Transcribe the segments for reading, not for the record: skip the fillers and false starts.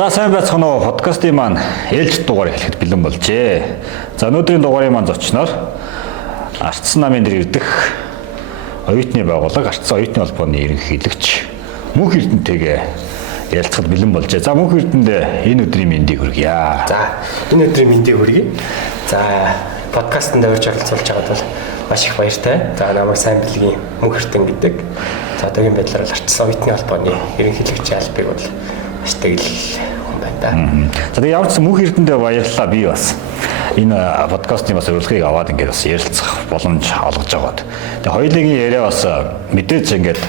За сайн байцгаана уу, подкастын маань ээлж дугаар эхлэхэд бэлэн болжээ. За өнөөдрийн дугаарын маань зочноор Ардсан намын дэргэдэх оюутны байгууллага Ардсан оюутны холбооны ерөнхийлөгч Мөнх Эрдэнэтэйгээ ярилцахад бэлэн болжээ. За Мөнх Эрдэнэтэй энэ өдрийн мэндийг хүргье. За энэ өдрийн мэндийг хүргье. За подкастт орж оролцуулж байгаад бол маш их баяртай. За намайг сайн бэлгийн Мөнх Эрдэнэ гэдэг. За одоогийн байдлаар Ардсан оюутны холбооны ерөнхийлөгч албыг бол маш тэгэл хүн байна да. За тэгээ ямар ч Мөнх Эрдэнэтэй баярлалаа. Би бас энэ подкастын бас урилгыг аваад ингээд бас ярилцах боломж олгож байгаад. Тэгээ хоёулынгийн яриа бас мэдээж ингээд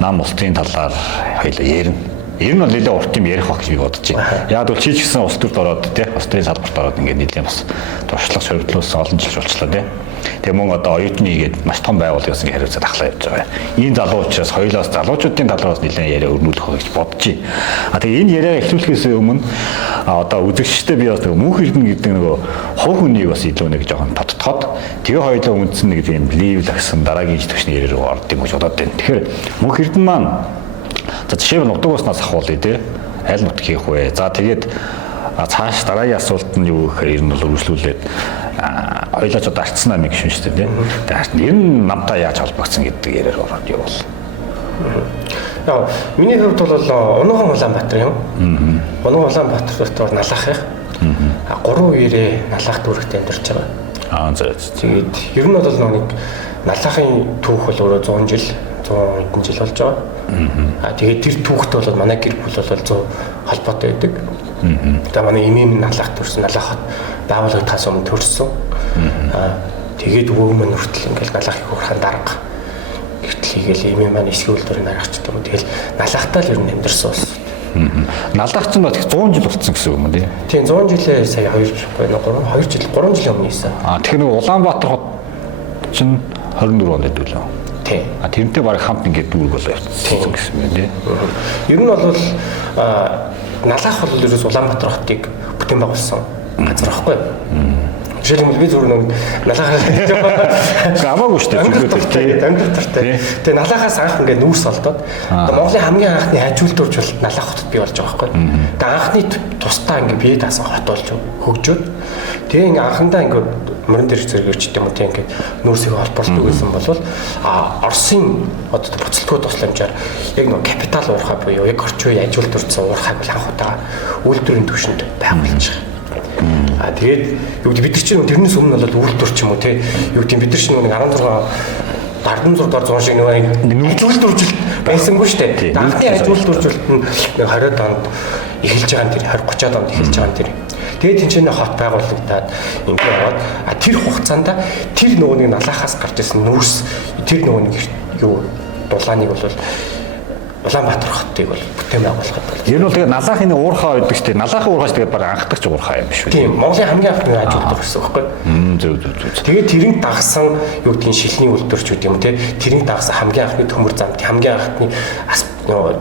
нам улсын талаар хоёулаа ярина. Ер нь бол нэлээд урт юм ярих байх гэж би бодож байна. Яг бол чи ч гэсэн улс төрд ороод тий улс төрийн салбарт ороод ингээд нэлээд бас туршлага шөрөглөөсөн олон жил болчлоо тий. Тэгээ мөн одоо оюутны гээд маш том байгууллагаас ингээд хариуцаад ахлаа явж байгаа. Энэ залуу учраас хоёулаас залуучуудын талаас нэлээд яриа өрнүүлэх байх гэж бодож байна. А тэгээ энэ яриа эхлүүлэхээс өмнө одоо үзэгчтэй би бас нэг Мөнх Эрдэнэ гэдэг нөгөө хувь хүнийг бас илүү нэг жоохон тодтоход тэгээ хоёулаа үндсэн нэг тийм левел агсан дараагийн төвчний яриа руу ордог юм гэж бодоод байна. Тэгэхээр Мөнх Эрдэнэ маань за жишээ нь нутаг уснаас ахуулъя тий. Аль нутаг хийх вэ? За тэгээд цааш дараагийн асуулт нь юу гэхээр ер нь бол үргэлжлүүлээд хоёулаач одоо Ардсан намыг гişүн шүү дээ тий. Тэгээд ер нь намтай яаж холбогдсон гэдэг яриаар ороод явуул. Яа, миний хувьд бол Унахан Улаанбаатар юм. Унахан Улаанбаатар дотор налах их. 3 үеэрээ налах дүүрэгт амьдарч байгаа. Тэгээд ер нь бол нэг налахын түүх бол өөрөө 100 жил 100 хэдэн жил болж байгаа. Тэгээд тэр түүхт бол манай гэр бүл бол 100 холбоотой байдаг. Тэгээд манай эмэм налах төрсөн, налахад байгуулагдахаас өмнө төрсөн. Тэгээд өвөө минь хүртэл ингээл налахыг хуурахын дарга гэртэл хийгээл эмэм маань эсгийн үйлдвэрийг нарахчдаг юм. Тэгэл налахтаа л ер нь амьдэрсэн ус. Налах ч нэг 100 жил болсон гэсэн үг юм тий. Тийм 100 жилээ сая 2 жил 3 жилийн өмнө ийсэн. Тэгэхээр нэг Улаанбаатар хот чинь 24 онд өдөлөө. Тийм. Тэрнтэй баг хамт ингээд дүүрэг болоо явчихсан гэсэн юм тий. Ер нь бол налах бол ерөөс Улаанбаатар хотыг бүтээн байгуулсан газар байхгүй. Жишээлбэл би зүгээр нэг налахаас гамаагүй шүү дээ. Амьдтартай. Тэгээ налахаас анх ингээд нүүрс олдоод Монголын хамгийн анхны хажуулдурж бол налах хотод бий болж байгаа байхгүй. Тэгээ анхны тусдаа ингээд бие даасан хот болж хөгжөөд тэгээ ингээд анхандаа ингээд мөрөн дээр зэрэгч юм уу тийм ингээд нүүрсийг холбоолдог гэсэн бол Оросын одоо буцалтгүй тусламжаар яг нэг капитал уурхай буюу яг орчин үеийн ажилтнуудсан уурхайг анх удаа үйлдвэрийн түвшинд байгуулж байгаа. Тэгээд юу гэдэг бид чинь тэрнээс өмнө бол үйлдвэр ч юм уу тий юу гэдэг бид нар чинь нэг 16 дор 100 шиг нэг ажилтнуудж байсангүй шүү дээ. Анхны ажилтнууджилт нь 20-аад онд эхэлж байгаа нь тэр 20-30-аад онд эхэлж байгаа нь тэр. Тэгээд тэнцэнэ хот байгуулагдаад ингээд яваад тэр хугацаанд тэр нөгөө нэг налахаас гарч ирсэн нүүрс тэр нөгөө нэг юу дулааныг бол Улаанбаатар хотыг бол бүтээн байгуулахад бол ер нь бол тэгээд налахын уурхай байдаг шүү дээ. Налахын уурхайч тэгээд баг анхдагч уурхай юм биш үү? Тийм, Монголын хамгийн анхны ажилтнууд гэсэн үг байхгүй. Зөв. Тэгээд тэрийг дагсан юу гэдгийг шилний үйлдвэрч үү юм те тэрийг дагсан хамгийн анхны төмөр замт хамгийн анхны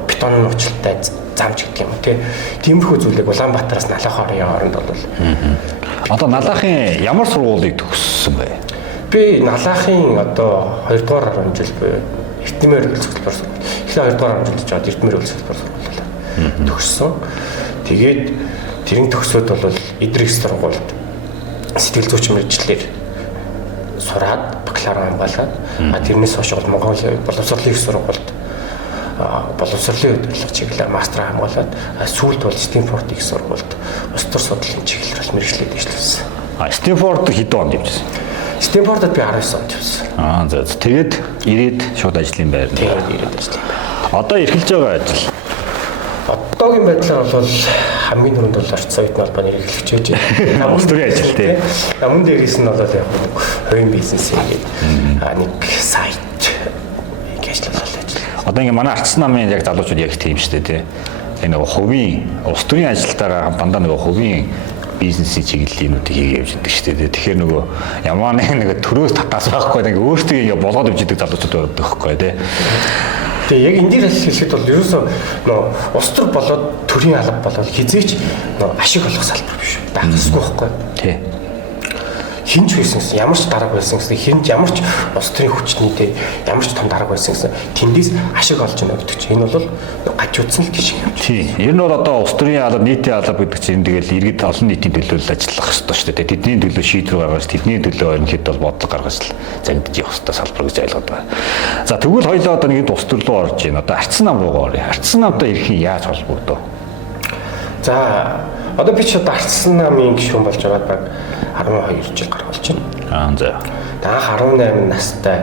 бетон уучлалтай замч гэдэг юм те. Тиймэрхүү зүйлийг Улаанбаатараас налах хооронд бол одоо налахын ямар сургуулийг төгссөн бэ? Би налахын одоо 2 дугаар 10 жил буюу Эрдэмээр үйлчлэлээр сургууль. Эхлээ 2 дугаар амжилтж аваад Эрдэмээр үйлчлэлээр сургуулаа. Төгссөн. Тэгээд тэрийн төгсөөд бол Идрис сургуульд сэтгэл зүйч мэргэжлэр сураад бакалавр хамгаалаад тэрнээс хойш бол Монголын боловсролын их сургуульд боловсролын удирдлага чиглэлээр мастер хамгаалаад сүүлд бол Стэнфорд их сургуульд улс төр судлалын чиглэлээр мэргэжлээд ажилласан. Стэнфорд хэдэн онд явжсэн? Стэнфордод би 19 онд явсан. За тэгээд ирээд шууд ажлын байр. Тэгээд ирээд ажлын байр. Одоо эрхэлж байгаа ажил. Одоогийн байдлаар бол хамгийн түрүүнд бол Ардсан оюутны холбооны эрхлэгч хийж байна. Улс төрийн ажил тий. Мөн дээрээс нь бол яг нэг хувийн бизнес хийгээд нэг сайт хийж ажиллаж. Одоо ингээ манай Ардсан намын яг залуучууд яг тийм шүү дээ тий. Энэ нэг хувийн улс төрийн ажилтайгаа дандаа нэг хувийн бизнесийн чиглэлийнхүүдийг хийгээ явж байдаг шүү дээ. Тэгэхээр нөгөө ямар нэг төрөөс татаас байхгүй нэг өөртөө ингээ болгоод явж идэг залуучууд байдаг байхгүй тий. Тэгээ яг энэ дээр хэлэхэд бол ерөөсөө нөө улс төр болоод төрийн алба болоод хизээч нөө ашиг олох салбар биш байх ёсгүй байхгүй. Тий. хинч байсан гэсэн ямар ч дарга байсан гэсэн хинч ямар ч улс төрийн хүчний дээр ямар ч том дарга байсан гэсэн тэндээс ашиг олж байна гэдэг чинь энэ бол гажуудсан л тийш юм. Тийм. Ер нь бол одоо улс төрийн алба, нийтийн алба гэдэг чинь тэгэл иргэд олон нийтийн төлөө ажиллах хэрэгтэй шүү дээ. Тэдний төлөө шийдвэр гаргаж, тэдний төлөө ерөнхийдөө бол бодлого гаргаж л загнаж явах хэрэгтэй салбар гэж ойлгоод байна. За тэгвэл хоёулаа одоо нэгэн улс төр рүү орж ийн. Одоо Ардсан нам руу оръё. Ардсан намтай ирэх нь яаж холбогдов? За одоо би ч одоо Ардсан намын гишүүн болж байгаа баг 12 жил гарах болж байна. За. Анх 18 настай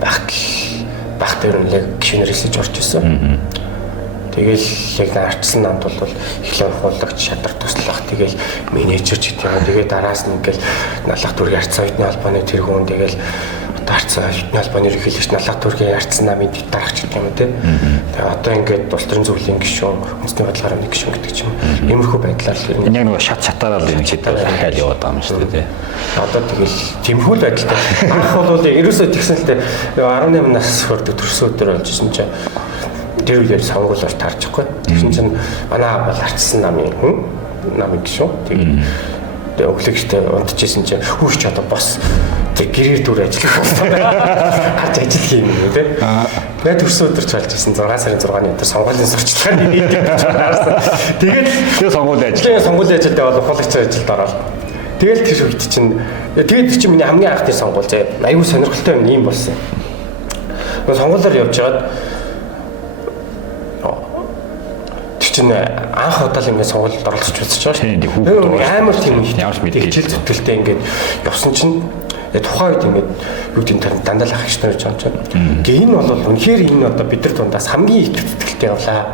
багт ер нь яг гишүүнээр эсэж орж исэн. Тэгэл яг Ардсан намд бол эхлээ хуулагч шадар туслах тэгэл менежер ч гэдэг юм. Тэгээ дараас нь ингээл налах дүргийн Ардсан оюутны холбооны тэргүүн тэгэл Ардсан оюутны холбооны ерөнхийлөгч налах дүргийн Ардсан намын дарагч гэдэг юм те. Тэгээ одоо ингээд улс төрийн зөвлөлийн гишүүн, үндэсний бодлогын хамтны гишүүн гэдэг ч юм. Иймэрхүү байдлаар л энэ яг нэг шатаараа л ерөнхийдөө дахиад яваад байгаа юм шүү дээ. Одоо тэгэл тэмхүү л байдалтай. Анх бол ерөөсөө тэгсэнтэй 18 нас хүрдэг төрсөн өдөр болж исэн чинь тэр үеэр сонгуулиор таарчихгүй. Тэгсэн чинь манай бол Ардсан намын гишүүн. Тэгээ өглөөгчтэй унтчихсэн чинь хүүхч одоо бос тэг гэрээр дүр ажиллах гарч ажил хийм юм тий. Тэгээд төрсөн өдөр ч болж исэн 6 сарын 6-ны өдөр сонгуулийн сурчлагын нийтэм гэж харсан. Тэгээд сонгуулийн ажилдаа бол ухуулагч ажилд ороод тэгэл тэр үед чинь тэгээд чи миний хамгийн анхны сонгуул зэ аюу сонирхолтой юм болсон. Сонгуулиор явж байгаад чинь анх удаа л ингээд сонгуульд оролцож үзэж байгаа шүү дээ. Амар тийм хичээл зүтгэлтэй ингээд явсан чинь тухайн үед ингээд юу гэдэг нь дандаа л ах гэж нэрж байгаа юм чинь. Энэ бол үнэхээр энэ одоо бид нар дундаас хамгийн их зүтгэлтэй явлаа.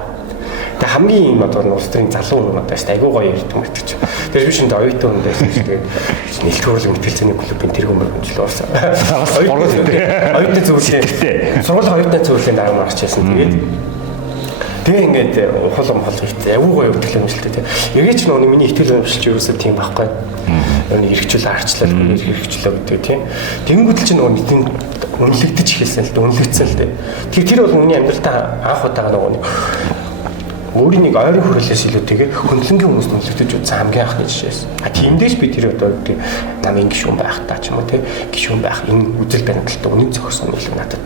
Тэгээ хамгийн юм одоо улс төрийн залуу хүн одоо шүү дээ. Айгуу гоё ярьдаг мэт гэж. Тэр биш энэ оюутан хүн байсан шүү дээ. Нэлтгүүрэл мэтгэлцээний клубын тэргүүн мөрөмжл уурсан. Оюутны зөвлөлийн сургуулийн оюутны зөвлөлийн дараа марч байсан. Тэгээ ингээд ухаалаг ихтэй аюу гоё өвдөл юм шүү дээ. Эгээч нөөний миний итгэл өнөмшлч ерөөсөө тийм байхгүй. Нөөний эргчүүл арчлал эргчлөө гэдэг тийм. Тэнгүүдл чинь нөгөө мэдэн үнэлэгдэж эхэлсэн л дээ. Үнэлэгдсэн л дээ. Тэр бол миний амьдралтаа анх удаага нөгөө өөрийн нэг ойрын хүрээлээс илүүтэйгээ хөндлөнгийн хүмүүст үнэлэгдэж үзсэн хамгийн анхны жишээс. Тиймдээс би тэр одоо гэдэг намын гишүүн байх таа ч юм уу тийм. Гишүүн байх энэ үзэл баримталтай үнэн зохиосон илүү надад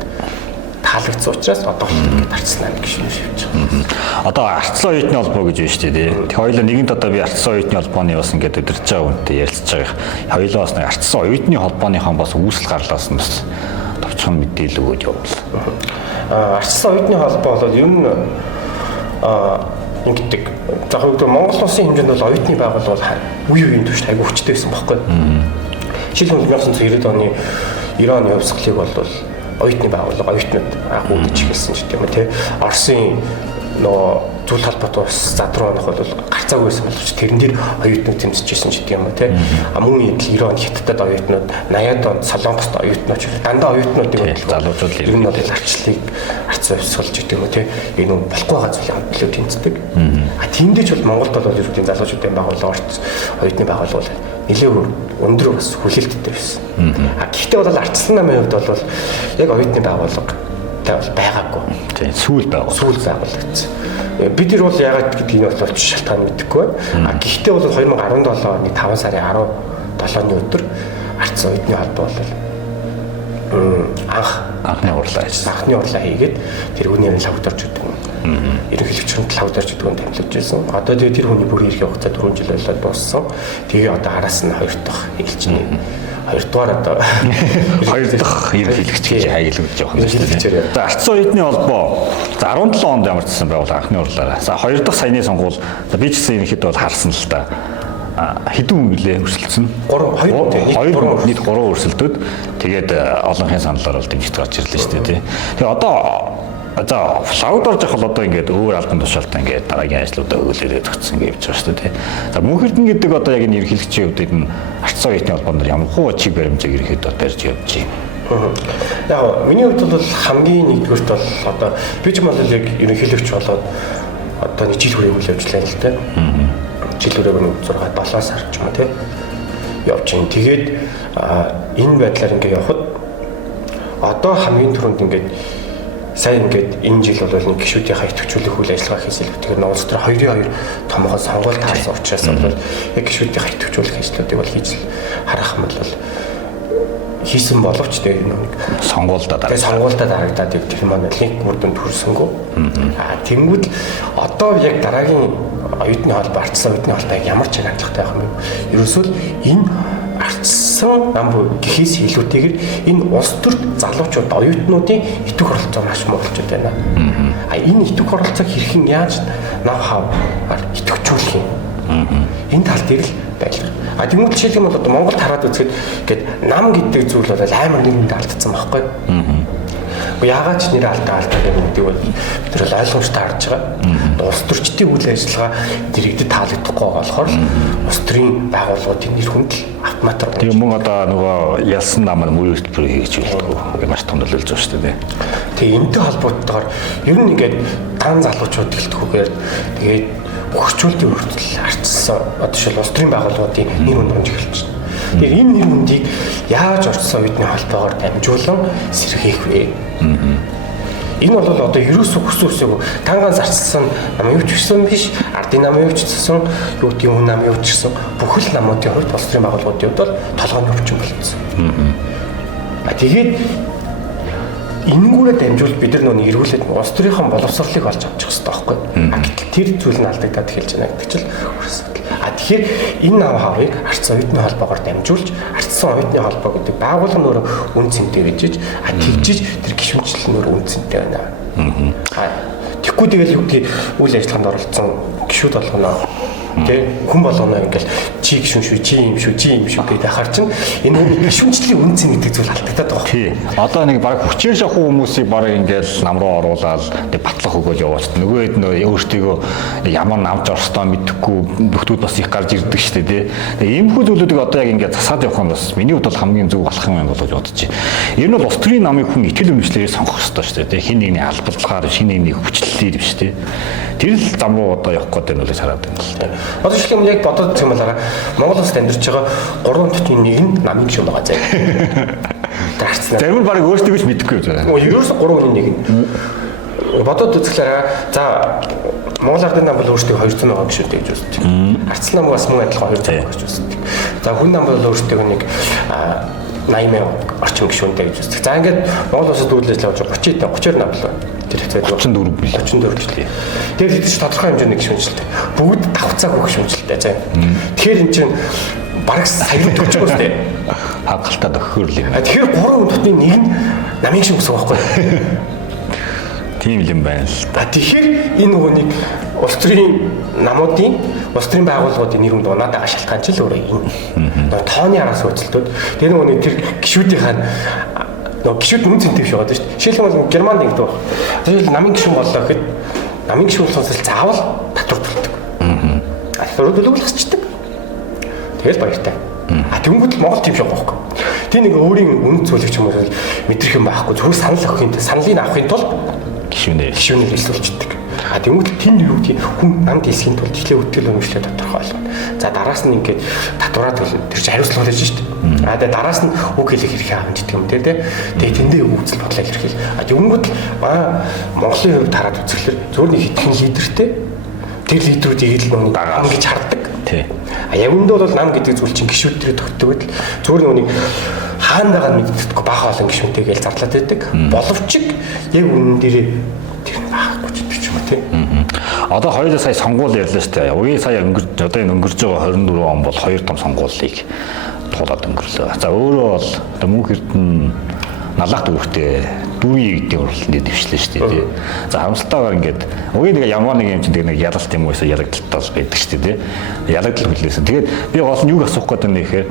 таалагдсан учраас одоо л ингээд Ардсан намын гишүүн шивж байгаа. Одоо Ардсан оюутны холбоо гэж байна шүү дээ. Тэг хоёулаа нэгэнт одоо би Ардсан оюутны холбооны бас ингээд өдөрж байгаа хүнтэй ярилцж байгаа. Хоёулаа бас нэг Ардсан оюутны холбооныхон бас үүсэл гарлаас нь бас товчхон мэдээлэл өгөөд явуул. Ардсан оюутны холбоо бол ер нь ингэдэг. За хөөд Монгол улсын хэмжээнд бол оюутны байгууллага бол үеийн түвшинт айгүй хүчтэй байсан байхгүй. Жишээлбэл 1990 оны Ираны явсгалыг бол оюутны байгууллага оюутнууд анх үдэж эхэлсэн ч гэдэм үү те. Оросын нөгөө зүйл талбарт ус задруу онох бол гарцаагүй байсан боловч тэрэн дээр оюутнууд тэмцэжсэн ч гэдэм үү те. Мөн 90 он Хятадд оюутнууд 80-ад онд Солонгост оюутнууд дандаа оюутнуудыг залуучууд ер нь бол арчлалыг арцсан өсгөлж гэдэм үү те. Энэ болохгүй байгаа зүйлийн төлөө тэмцдэг. Тиймдээ ч бол Монголд бол ер нь залуучуудын байгууллага оюутны байгууллага нэлээд өндөр бас хүлээлттэй байсан. Гэхдээ бол Ардсан намын хувьд бол яг оюутны байгууллагатай бол байгаагүй. Тийм сүүл байгуулагдсан. Бид нар бол яагаад гэдгийг бол шалтгаан мэдэхгүй. Гэхдээ бол 2017 оны 5 сарын 17-ны өдөр Ардсан оюутны холбоо бол анхны урлаа хийгээд тэр үнээр нь лавдорж өгдөг. Ерөнхийлөгчөнд лавдорж өгдөг нь тэмдэглэж байсан. Одоо тэр хүний бүр ирэх хугацаа 4 жил болоод дууссан. Тэгээ одоо араас нь 2 дахь хэлчний 2 дугаар одоо 2 дахь ерөнхийлөгч гэж хаягдлаж явах юм байна. За Ардсан оюутны холбоо за 17 онд ямарчсан байгуул анхны урлаараа. За 2 дахь саяны сонгуул би ч гэсэн ерөнхийдөө бол харсан л та. Хэдэн хүн гэлээ өрсөлдсөн? 2 нийт 3 өрсөлдөд тэгээд олонхын саналаар бол дэмжиж гарч ирлээ шүү дээ. Тэгээ одоо за лавд орж явах бол одоо ингээд өөр албан тушаалтаа ингээд дараагийн ажлуудаа өгүүлээд өгсөн гэж явж байгаа шүү дээ. За мөн Эрдэнэ гэдэг одоо яг энэ ерөнхийлөгчийн хувьд энэ Ардсан оюутны холбоонд ямар хуу чиг баримжааг ерөнхийдөө барьж явж байна. Яг миний хувьд бол хамгийн нэгдүгürt бол одоо би ч юм бол яг ерөнхийлөгч болоод одоо нэг жил хүрээгүй л явжлаа л дээ. Жил хүрээгүй 6-7 сар ч юм уу тий явж байна. Тэгээд энэ байдлаар ингээд явхад одоо хамгийн түрүүнд ингээд Сайн ингээд энэ жил бол нэг гишүүдийнхаа идэвхжүүлэх үйл ажиллагаа хийсэн. Тэгэхээр улс төр 2-2 томгоо сонгуульд таарсан учраас бол яг гишүүдийнхаа идэвхжүүлэх ажлуудыг бол хийж харах юм бол хийсэн боловч тэр нэг сонгуульдаа дарагдаад тэр маань нэг үр дүнд хүрсэнгүү. Тэнгүүд одоо яг дараагийн оюутны холбоо ардсан оюутны холбоо ямар ч хандлагатай байх юм бэ? Ерөөсөө энэ ардсан нам гэхээс илүүтэйгээр энэ улс төрд залуучууд оюутнуудын идэвх оролцоо маш муу болчиход байна. Энэ идэвх оролцоог хэрхэн яаж нав хаваар идэвхжүүлэх юм? Энэ тал дээр л байлаа. Тэгмэл жишээлх юм бол одоо Монголд хараад үзэхэд ингээд нам гэдэг зүйл бол амар нэгэнд алдсан байхгүй. Яагаад ч нэр алдаа гэдэг бол бид нар ойлгомжтой харж байгаа. Улс төрчдийн үйл ажиллагаа дэрэгдэд таалагдахгүй болохоор улс төрийн байгууллагуудын нэр хүнд автоматар. Тэгээ мөн одоо нөгөө ялсан намаар мөрөөр хийж үлдэх маш том нөлөөлж байгаа шүү дээ. Тэгээ энэтэй холбоотойгоор ер нь ингээд дан залуучууд гэлтэхүүгээр тэгээд хөгжүүлэлтийн хүртэл арчсан одоо шил улс төрийн байгууллагуудын нэр хүнд хэмжиж эхэлж байна. Тэгэхээр энэ нэр хүндийг яаж орцсон оюутны холбоогоор дамжуулан сэргээх вэ? Энэ бол одоо ерөөсөө хүсвэсэйг тангаан зарцсан нам юу ч гэсэн биш, ардын нам юу ч гэсэн, юу гэдгийг хүн нам юу ч гэсэн бүхэл намуудын хувьд улс төрийн байгууллагуудын хувьд бол толгойн өвчин болсон. Тэгээд энэнгүүрээ дамжуул бид нар нөгөө эргүүлээд улс төрийнхэн боловсролыг олж авчих хэрэгтэй байхгүй. Гэтэл тэр зүйл нь алдагдаад эхэлж байна гэдэг чинь хүрсэн. Тэгэхээр энэ нав хаврыг ардсан оюутны холбоогоор дамжуулж ардсан оюутны холбоо гэдэг байгууллага нөр үн цэнтэй гэж тэгжиж тэр гишүүнчлэл нөр үн цэнтэй байна. Тэгэхгүй тэгэл юу гэдэг үйл ажиллагаанд оролцсон гишүүд болгоно. Тэ хүн болгоно ингээл чи гишүүн шүү, чи юм шүү гэдэг ахаар чинь энэ гишүүнчлийн үн цэн гэдэг зүйл алдагдаад байгаа. Тий. Одоо нэг баг хүчээр шахуу хүмүүсийг баг ингээл нам руу оруулаад тэг батлах өгөөж явуулчихсан. Нөгөө хэд нөө өөртөө ямар намж орстоо мэдэхгүй бүхтүүд бас их гарч ирдэг шүү дээ. Тэгээ иймэрхүү зүйлүүдийг одоо яг ингээд засаад явах нь бас миний хувьд бол хамгийн зөв болох юм болж бодож байна. Ер нь бол улс төрийн намыг хүн итгэл үнэмшлээр сонгох хэрэгтэй шүү дээ. Хин нэгний албалцгаар, хин нэгний хүчлэлээр биш дээ. Тэр л зам руу одоо явах гэдэг нь л хараад байна л дээ. Одоо жишээ нь яг бодоод үзэх юм бол Монгол улсад амьдарч байгаа 3 төтний нэг нь намын гишүүн байгаа заа. Дарцсан. Зарим нь баг өөртөө ч мэдэхгүй байж байгаа. Ерөөс 3-ын нэг нь. Бодоод үзэхлээр за Монгол ардын нам бол өөртөө 200 байгаа гишүүнтэй гэж үздэг. Арцсан нам бас мөн адилхан 200 байгаа гэж үздэг. За хүн нам бол өөртөө нэг 80,000 орчим гишүүнтэй гэж үздэг. За ингээд Монгол улсад үйл ажиллагаа 30-аар намлаа. Тэр хэвээр 34 жилийн. Тэр хэд ч тодорхой хэмжээний гишүүнчлэлтэй. Бүгд давхцаагүй гишүүнчлэлтэй заа. Тэгэхээр эн чинь бараг саяны төгсгөө үстэй. Хагалтад өгөхөр л юм. Тэгэхээр 3 хүнтэй нэг нь намын гишүүн гэсэн байхгүй. Тийм юм байна л. Тэгэхээр энэ нөгөө нэг улс төрийн намуудын улс төрийн байгууллагуудын нэр хүнд унаадаа шалтгаан ч л өөрөө энэ. Тооны араас үйлдэлтүүд тэр нөгөө нэг тэр гишүүдийнхаа нөгөө гишүүд үн цэнтэй биш байгаа шүү дээ. Жишээлбэл Германд ингэдэг баг. Тэгэл намын гишүүн боллоо гэхэд намын гишүүн сонсол заавал татвар төлдөг. Татвар төлөвлөх хэвчдэг. Тэгэл баяртай. Тэнгүүд л Монгол тийм шиг байхгүй. Тэр нэг өөрийн үн цөлөгч юм уу мэдрэх юм байхгүй. Зөвхөн саналыг авахын тулд гишүүнээр хэлсүүлчихдэг. Тэнгүүд тэнд юу гэдэг хүн намд хэлсхийн тулд жилийн үтгэл үнэмшлээ тодорхой болгоно. За дараас нь ингээд татвараа төлнө. Тэр чинь хариуцлага болж шүү дээ. Тэгээ дараас нь үг хэлэх хэрэгтэй авах гэдэг юм тий. Тэгээ тэндээ үзэл бодлоо илэрхийл. Тэнгүүд Монголын хувьд хараад үзэхлээр зөвхөн нэг хитгэн лидертэй тэр лидерүүдийг л нэг нам гэж хардаг. Тий. Явандаа бол нам гэдэг зүйл чинь гишүүд дээр тогтдог л зөвхөн нэг хаана байгаа нь мэддэггүй бага олон гишүүнтэй гээл зарлаад байдаг. Боловч яг үнэн дээр тэр байхгүй ч юм уу тий. Одоо хоёулаа сая сонгуул ярьлаа шүү дээ. Угийн сая одоо энэ өнгөрж байгаа 24 он бол 2 том сонгуулийг туулаад өнгөрлөө. За өөрөө бол одоо мөнх эрдэнэ налах дүүрхтэй дүүрийн гэдэг уралдаанд дэвшлээ шүү дээ. За харамсалтайгаар ингээд угийн нэг ямар нэг юм чинь нэг ялалт юм уу эсвэл ялагдaltaал байдаг шүү дээ. Ялагдал хүлээсэн. Тэгээд би гол нь юг асуух гэдэг нь ихээр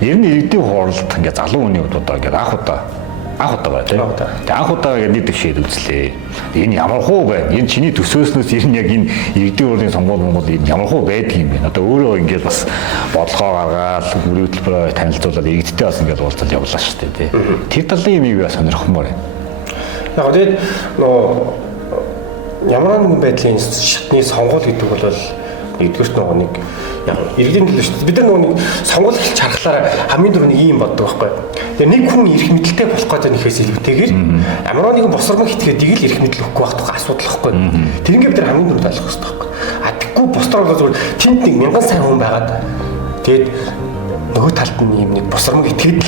ер нь иргэдийн хурлд ингээд залуу хүний хувьд одоо ингээд анх удаа тийм. Тэгээд анх удаа ингээд нэг дэвшээд үзлээ. Энэ ямар хуу байна? Энэ чиний төсөөснөөс ер нь яг энэ иргэдийн хурлын сонгуул Монгол энэ ямар хуу байдаг юм бэ? Одоо өөрөө ингээд бас бодлогоо гаргаад мөрөөдөлбөрөөр танилцуулаад иргэдтэй бас ингээд уулзалт явуулаа шүү дээ тийм. Тэр талын юм юу сонирхмоор байна. Яг тэгээд нөө ямар нэгэн байдлын шатны сонгуул гэдэг бол Нэгдүгээрт нөгөө нэг яг иргэдийн төлөө шүү дээ. Бид нар нөгөө нэг сонгуул хэлж харахлаараа хамгийн дөрөв нэг юм боддог байхгүй. Тэгээ нэг хүн эрх мэдэлтэй болох гэдэг нэхээс илүүтэйгээр ямар нэгэн босромог хитгээд ийг л эрх мэдэл өгөхгүй байх тухай асуудал байхгүй. Тэрнгээ бид нар хамгийн дөрөв ойлгох хэрэгтэй байхгүй. А тэггүй бостроо бол зүгээр тэнд нэг мянган сайн хүн байгаад тэгээд нөгөө талд нь юм нэг босромог итгээд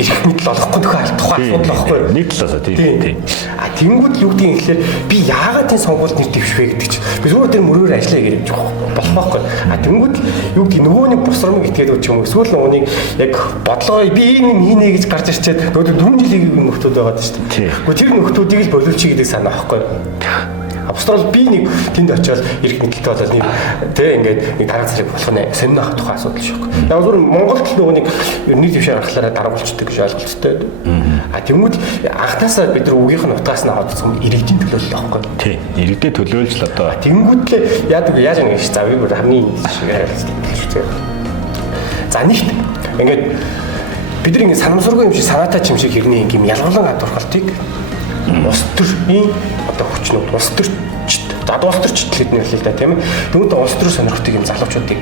эрх мэдэл олохгүй тухай асуудал байхгүй. Нэг талаас тийм. А тэнгууд юу гэдгийг ихлээр би яагаад тийм сонгуульд нэр дэвшвэ гэдэг чинь би зүгээр тэр мөрөөр ажиллая гэж болох байхгүй. А тэнгууд юу гэдгийг нөгөө нэг босромог итгээд өгч юм эсвэл нөгөө нэг яг бодлогоо би ийм юм хийнэ гэж гарч ирчээд нөгөө 4 жилийн нөхдүүд байгаа шүү дээ. Гэхдээ тэр нөхдүүдийг л боловчий гэдэг санаа байхгүй. Апостол би нэг тэнд очиод эрх мэдэлтэй болоод нэг тэг ингээд нэг дараа зэрэг болох нь сонирхох тухай асуудал шүү дээ. Яг зүгээр Монголд л нөгөө нэг нэг дэвшээ гаргахлаараа даргуулцдаг гэж ойлголттой. А тэгмүүд анхнаасаа бид нар үгийнх нь утгаас нь аваад иргэдийн төлөөлөл байхгүй. Тий. Иргэдэд төлөөлж л одоо тэнгүүтлээ яадаг яаж ингэ ш за би бүр хамгийн шиг харилцдаг шүү дээ. За нэгт ингээд бид нар ингэ санамсаргүй юм шиг санаатай юм шиг хэрнээ ингэ ялгалан гадуурхалтыг улс төрийн одоо хүчнүүд улс төрчд улс төрчд гэдэг нэр л да тийм ээ. Түүнтэй улс төр сонирхдаг юм залуучуудыг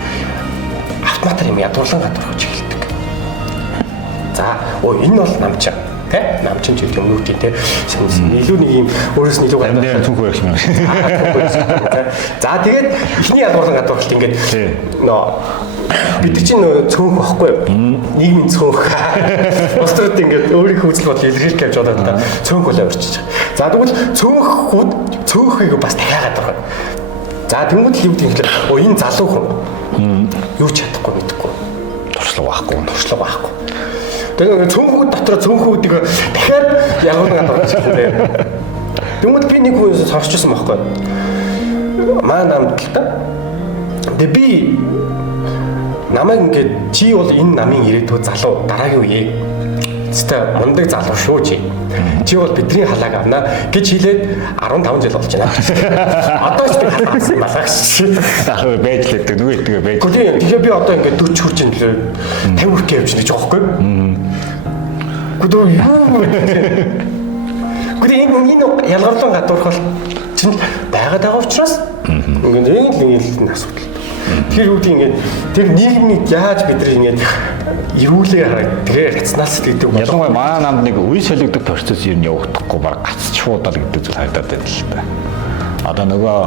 автоматар юм ядуурлан гадуурхаж эхэлдэг. За энэ бол намчаа тий намчин ч гэдэг юм нүгдий тий илүү нэг юм өөрөөс нь илүү гадуурхаж түүх байх юм. За тэгээд эхний ядуурлан гадуурхалт ингээд бид чинь цөөнх байхгүй нийгмийн цөөнх уструуд ингээд өөрийнхөө үзэл бодлыг илэрхийлэх гэж бодоод та цөөнх болоо өрчиж байгаа. За тэгвэл цөөнхийг бас дахиагаад байгаа. За тэгвэл юу гэдэг юм бэ? Энэ залуу хүн юу ч чадахгүй мэдэхгүй. Туршлага байхгүй. Тэгээд цөөнхүүд дотор цөөнхүүдийг дахиад ягуургаад байгаа юм шиг байна. Тэгвэл би нэг хүн сонсчихсан байхгүй. Маа намд л та. Тэгээ би намайг ингээд чи бол энэ намын ирээдүйд залуу дараагийн үе зөвхөн мундаг залуу шүү чи. Чи бол бидний халааг авна гэж хэлээд 15 жил болж байна. Одоо ч би халаасан малгаш. Аа байж л гэдэг нөгөө итгэе байж. Тэгээ би одоо ингээд 40 хүрч ин 50 хүрch явж байгаа байхгүй. Гүдөө юу гэдэг энэ ялгарлан гадуурхал чинь байгаад байгаа учраас ингээд энэ асуудал. Тэр үүдийн ингээд тэр нийгмийг яаж бид нар ингээд эрүүлээ хараад тэгээ рационалс гэдэг юм. Ялангуяа манай намд нэг үе солигдох процесс юм явагдахгүй баг гацч шуудал гэдэг зүйл харагдаад байна л та. Одоо нөгөө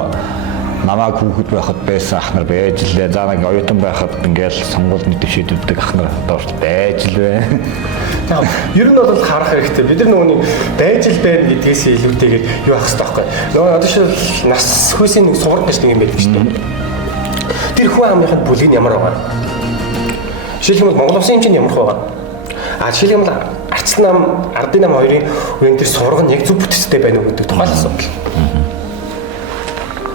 намайг хүүхэд байхад байсан ах нар байж лээ. За нэг оюутан байхад ингээд сонгуульд дэвшээдүүддэг ах нар доорч байж л бай. Яг ер нь бол харах хэрэгтэй. Бид нар нөгөө нэг байж л байна гэдгээс илүүтэйгээр юу ах хэрэгтэй байхгүй. Нөгөө одоо шил нас хүйсийн нэг суурд гэж нэг юм байдаг шүү дээ. Тэр хүн амынхад бүлэг нь ямар байгаа? Жишээлбэл Монгол Улсын хэмжээнд ямар байгаа? А жишээлбэл Арцлан нам, Ардын нам хоёрын үеийн тэр сургал нь яг зөв бүтцтэй байна уу гэдэг тухай асуудал.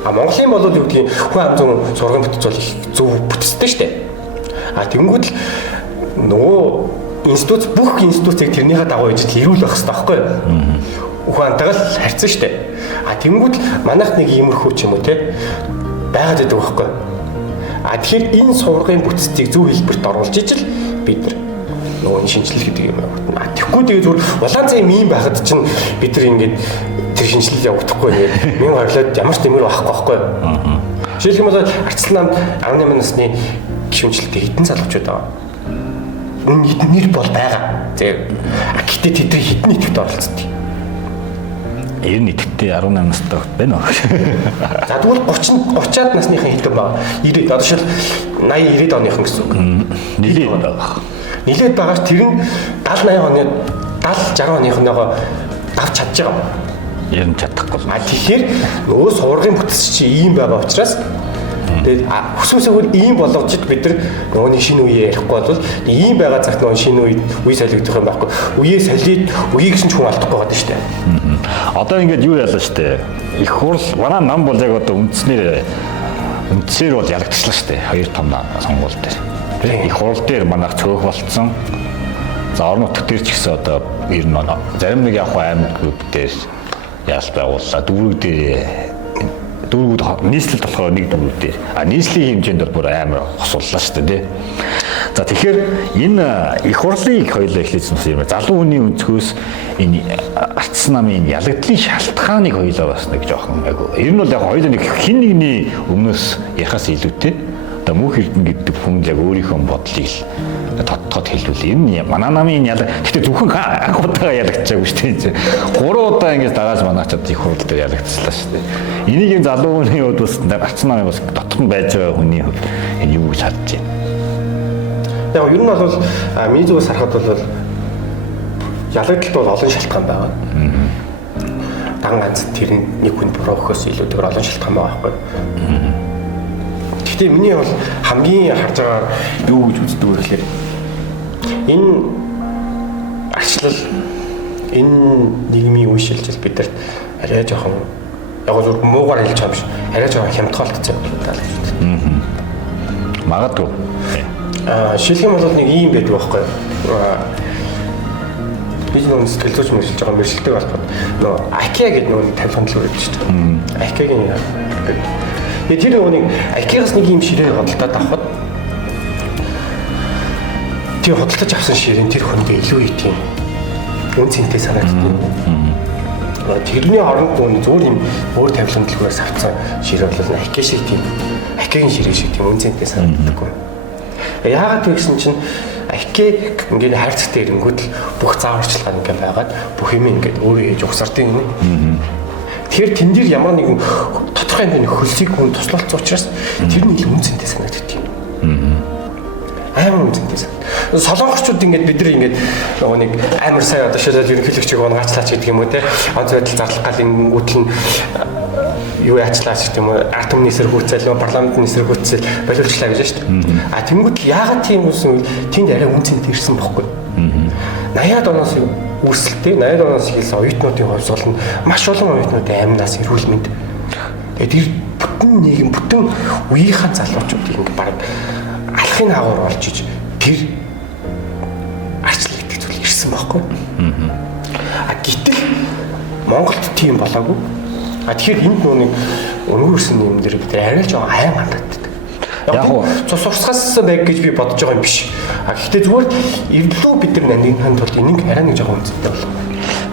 А Монголын бол юу гэдгийг хүн ам зүүн сургалтын бүтц бол зөв бүтцтэй шүү дээ. А тэнгууд л нөгөө институт бүх институцийг тэрнийхээ дагуу ижил ирүүл байх хэрэгтэй байхгүй юу? Хүн амтайгаа л харьцсан шүү дээ. А тэнгууд л манайх нэг иймэрхүү ч юм уу те байгаад байдаг байхгүй юу? А тэгэхээр энэ сургуулийн бүтцийг зөв хэлбэрт оруулж ижил бид нар нөгөө шинжилэл гэдэг юм байна. А тэгэхгүй тэгээ зүгээр улаан цай юм байхад чинь бид нар ингээд тэр шинжилэл явагдахгүй нэ. Миний бодлоод ямар ч нэмэр байхгүй юу? Жишээлбэл Арцлан намд 18 насны гишүүнчлэлтэй хэдэн залуучууд байгаа. Үнэн нэр бол байгаа. Тэг. А гэтээ тэдний хэдэн идэвхтэй оролцдог. 90 идэвхтэй 18 настай байна уу? За тэгвэл 30-аад насныхан хэдэн байгаа? 90 одоо шил 80 90 оныхан гэсэн үг. Нилээд байгаа. Нилээд байгаач тэр нь 70 80 оны 70 60 оныхныгоо давч чадж байгаа. Ер нь чадахгүй. А тэгэхээр нөгөө сургуулийн бүтц чи ийм байгаа учраас тэгээд хүсвэсээр ийм болгож бид нар нөгөөний шинэ үеэ ярихгүй бол ийм байгаа цагт нөгөө шинэ үе солигдох юм байхгүй. Үеэ солид үеийг чинь хүн алдахгүй байгаа шүү дээ. Одоо ингээд юу ялаа шүү дээ. Их хурл манай нам бол яг одоо үндсээр бол ялагдчихлаа шүү дээ. 2 том сонгуул дээр. Их хурл дээр манайх цөөх болцсон. За орон нутг дээр ч гэсэн одоо ер нь зарим нэг яг аймагуд дээр яас байгууллаа. Дүүрэг дээр дүүргүүд нийслэлд болохоор нэг дүүрэг дээр. Нийслэлийн хэмжээнд бол бүр амар хосууллаа шүү дээ. За тэгэхээр энэ их хурлыг хоёулаа эхлүүлсэн юм. Залуу хүний өнцгөөс энэ ардсан намын ялагдлын шалтгааныг хоёулаа бас нэг жоохон айгу. Ер нь бол яг хоёулаа нэг хин нэгний өмнөөс яхаас илүүтэй. Одоо мөнх эрдэнэ гэдэг хүн яг өөрийнхөө бодлыг тодтоод хэлүүлээ. Энэ манай намын ялаг. Гэтэ зөвхөн анх удаа ялагдчихаагүй шүү дээ. 3 удаа ингэж дагааж манаачаад их хурл дээр ялагдчихлаа шүү дээ. Энийг энэ залуу хүний хувьд бас ардсан намын бас дотхон байж байгаа хүний хувьд энэ юу гэж харж байна. Яг ер нь бол миний зүгээс харахад бол ялагдалт бол олон шалтгаан байгаа. Дан ганц тэр нэг хүн буруу өгөхөөс илүүтэйгээр олон шалтгаан байгаа байхгүй. Гэхдээ миний бол хамгийн харж байгаа юу гэж үздэг вэ гэхээр энэ арчлал энэ нийгмийн үе шилжил бидэрт арай жоохон яг зөв муугаар хэлж байгаа юм шиг арай жоохон хямдхалтцсан юм даа гэж үздэг. Магадгүй. Шилхэн бол нэг юм байдаг байхгүй юу? Би нэг сэтгэл зүйч мэржилж байгаа мэржилдэг болоход нөгөө IKEA гэдэг нэг тавилганд л үргэлж шүү дээ. IKEA-гийн тэгээд тэр нэг IKEA-гаас нэг юм ширээ хөдөлтөд авахд тэр хөдөлтөж авсан ширээн тэр хүндээ илүү их юм үн цэнтэй санагддаг. Тэрний оронд нөгөө зүгээр юм өөр тавилганд л үргэлж авсан ширээ бол IKEA шиг тийм IKEA-гийн ширээ шиг тийм үн цэнтэй санагддаг. Яагаад вэ гэсэн чинь IKEA ингээд хайрцагтай ирэнгүүт л бүх зааварчилгаа ингээд байгаад бүх юм ингээд өөрөө хийж угсардыг нэ. Тэгэхээр тэн дээр ямар нэгэн тодорхой хэмжээний хөлсийг хүн туслалцсан учраас тэр нь илүү үнцэнтэй санагддаг юм. Амар үнцэнтэй санагдав. Солонгоччууд ингээд бид нар ингээд нөгөө нэг амар сайн одоо шилээд ерөнхийлөгчийг унгаачлаач гэдэг юм уу те. Онц байдал зарлах гал ингэнгүүтэл нь юу яачлаач гэдэг юм уу атомны эсэргүүцэл парламентын эсэргүүцэл боловчлаа гэж шүү дээ. А тэнгуут яагаад тийм үсэн тэнд арай үнцэнтэй ирсэн бохгүй. 80-аад оноос үүсэлтэй 80-аад оноос ихэлсэн оюутнуудын хувьд бол маш олон оюутнуудын амнаас эрүүл мэнд. Тэгээд тэр бүтэн нийгэм бүтэн үеийнхэн залуучуудыг ингээд баг алхахын агуур болж иж тэр арчлал гэдэг зүйл ирсэн бохгүй. А гэтэл Монголд тийм болоогүй. А тэгэхээр энд нүг өнгөрсөн юм дээр бид арай л жоохон аян ханддаг. Яг нь цус урсгаас байг гэж би бодож байгаа юм биш. А гэхдээ зүгээр эвлүү бид нар нандинхан тул энийг арай нэг жоохон үнцэнтэй болох.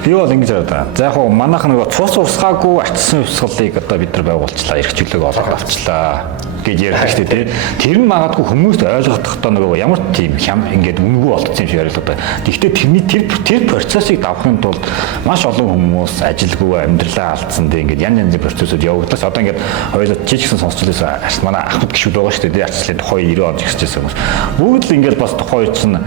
Би бол ингэж бодоо. За яг нь манайх нөгөө цус урсгаагүй ачсан хувьсгалыг одоо бид нар байгуулчлаа, эрхчлөлөг олгоод авчлаа гэж ярьдаг шүү дээ. Тэр нь магадгүй хүмүүст ойлгохдоо нөгөө ямар тийм хям ингээд үнгүй болцсон юм шиг ярилдаг. Гэхдээ тэрний тэр процессыг давахын тулд маш олон хүмүүс ажилгүй амьдралаа алдсан дээ ингээд янз янзын процессыг явуулдаас одоо ингээд хоёулаа чи ч гэсэн сонсчлээс манай ахмад гişүүд байгаа шүү дээ. Арчлалын тухай 90 он жигсчихсэн хүмүүс. Бүгд л ингээд бас тухай чинь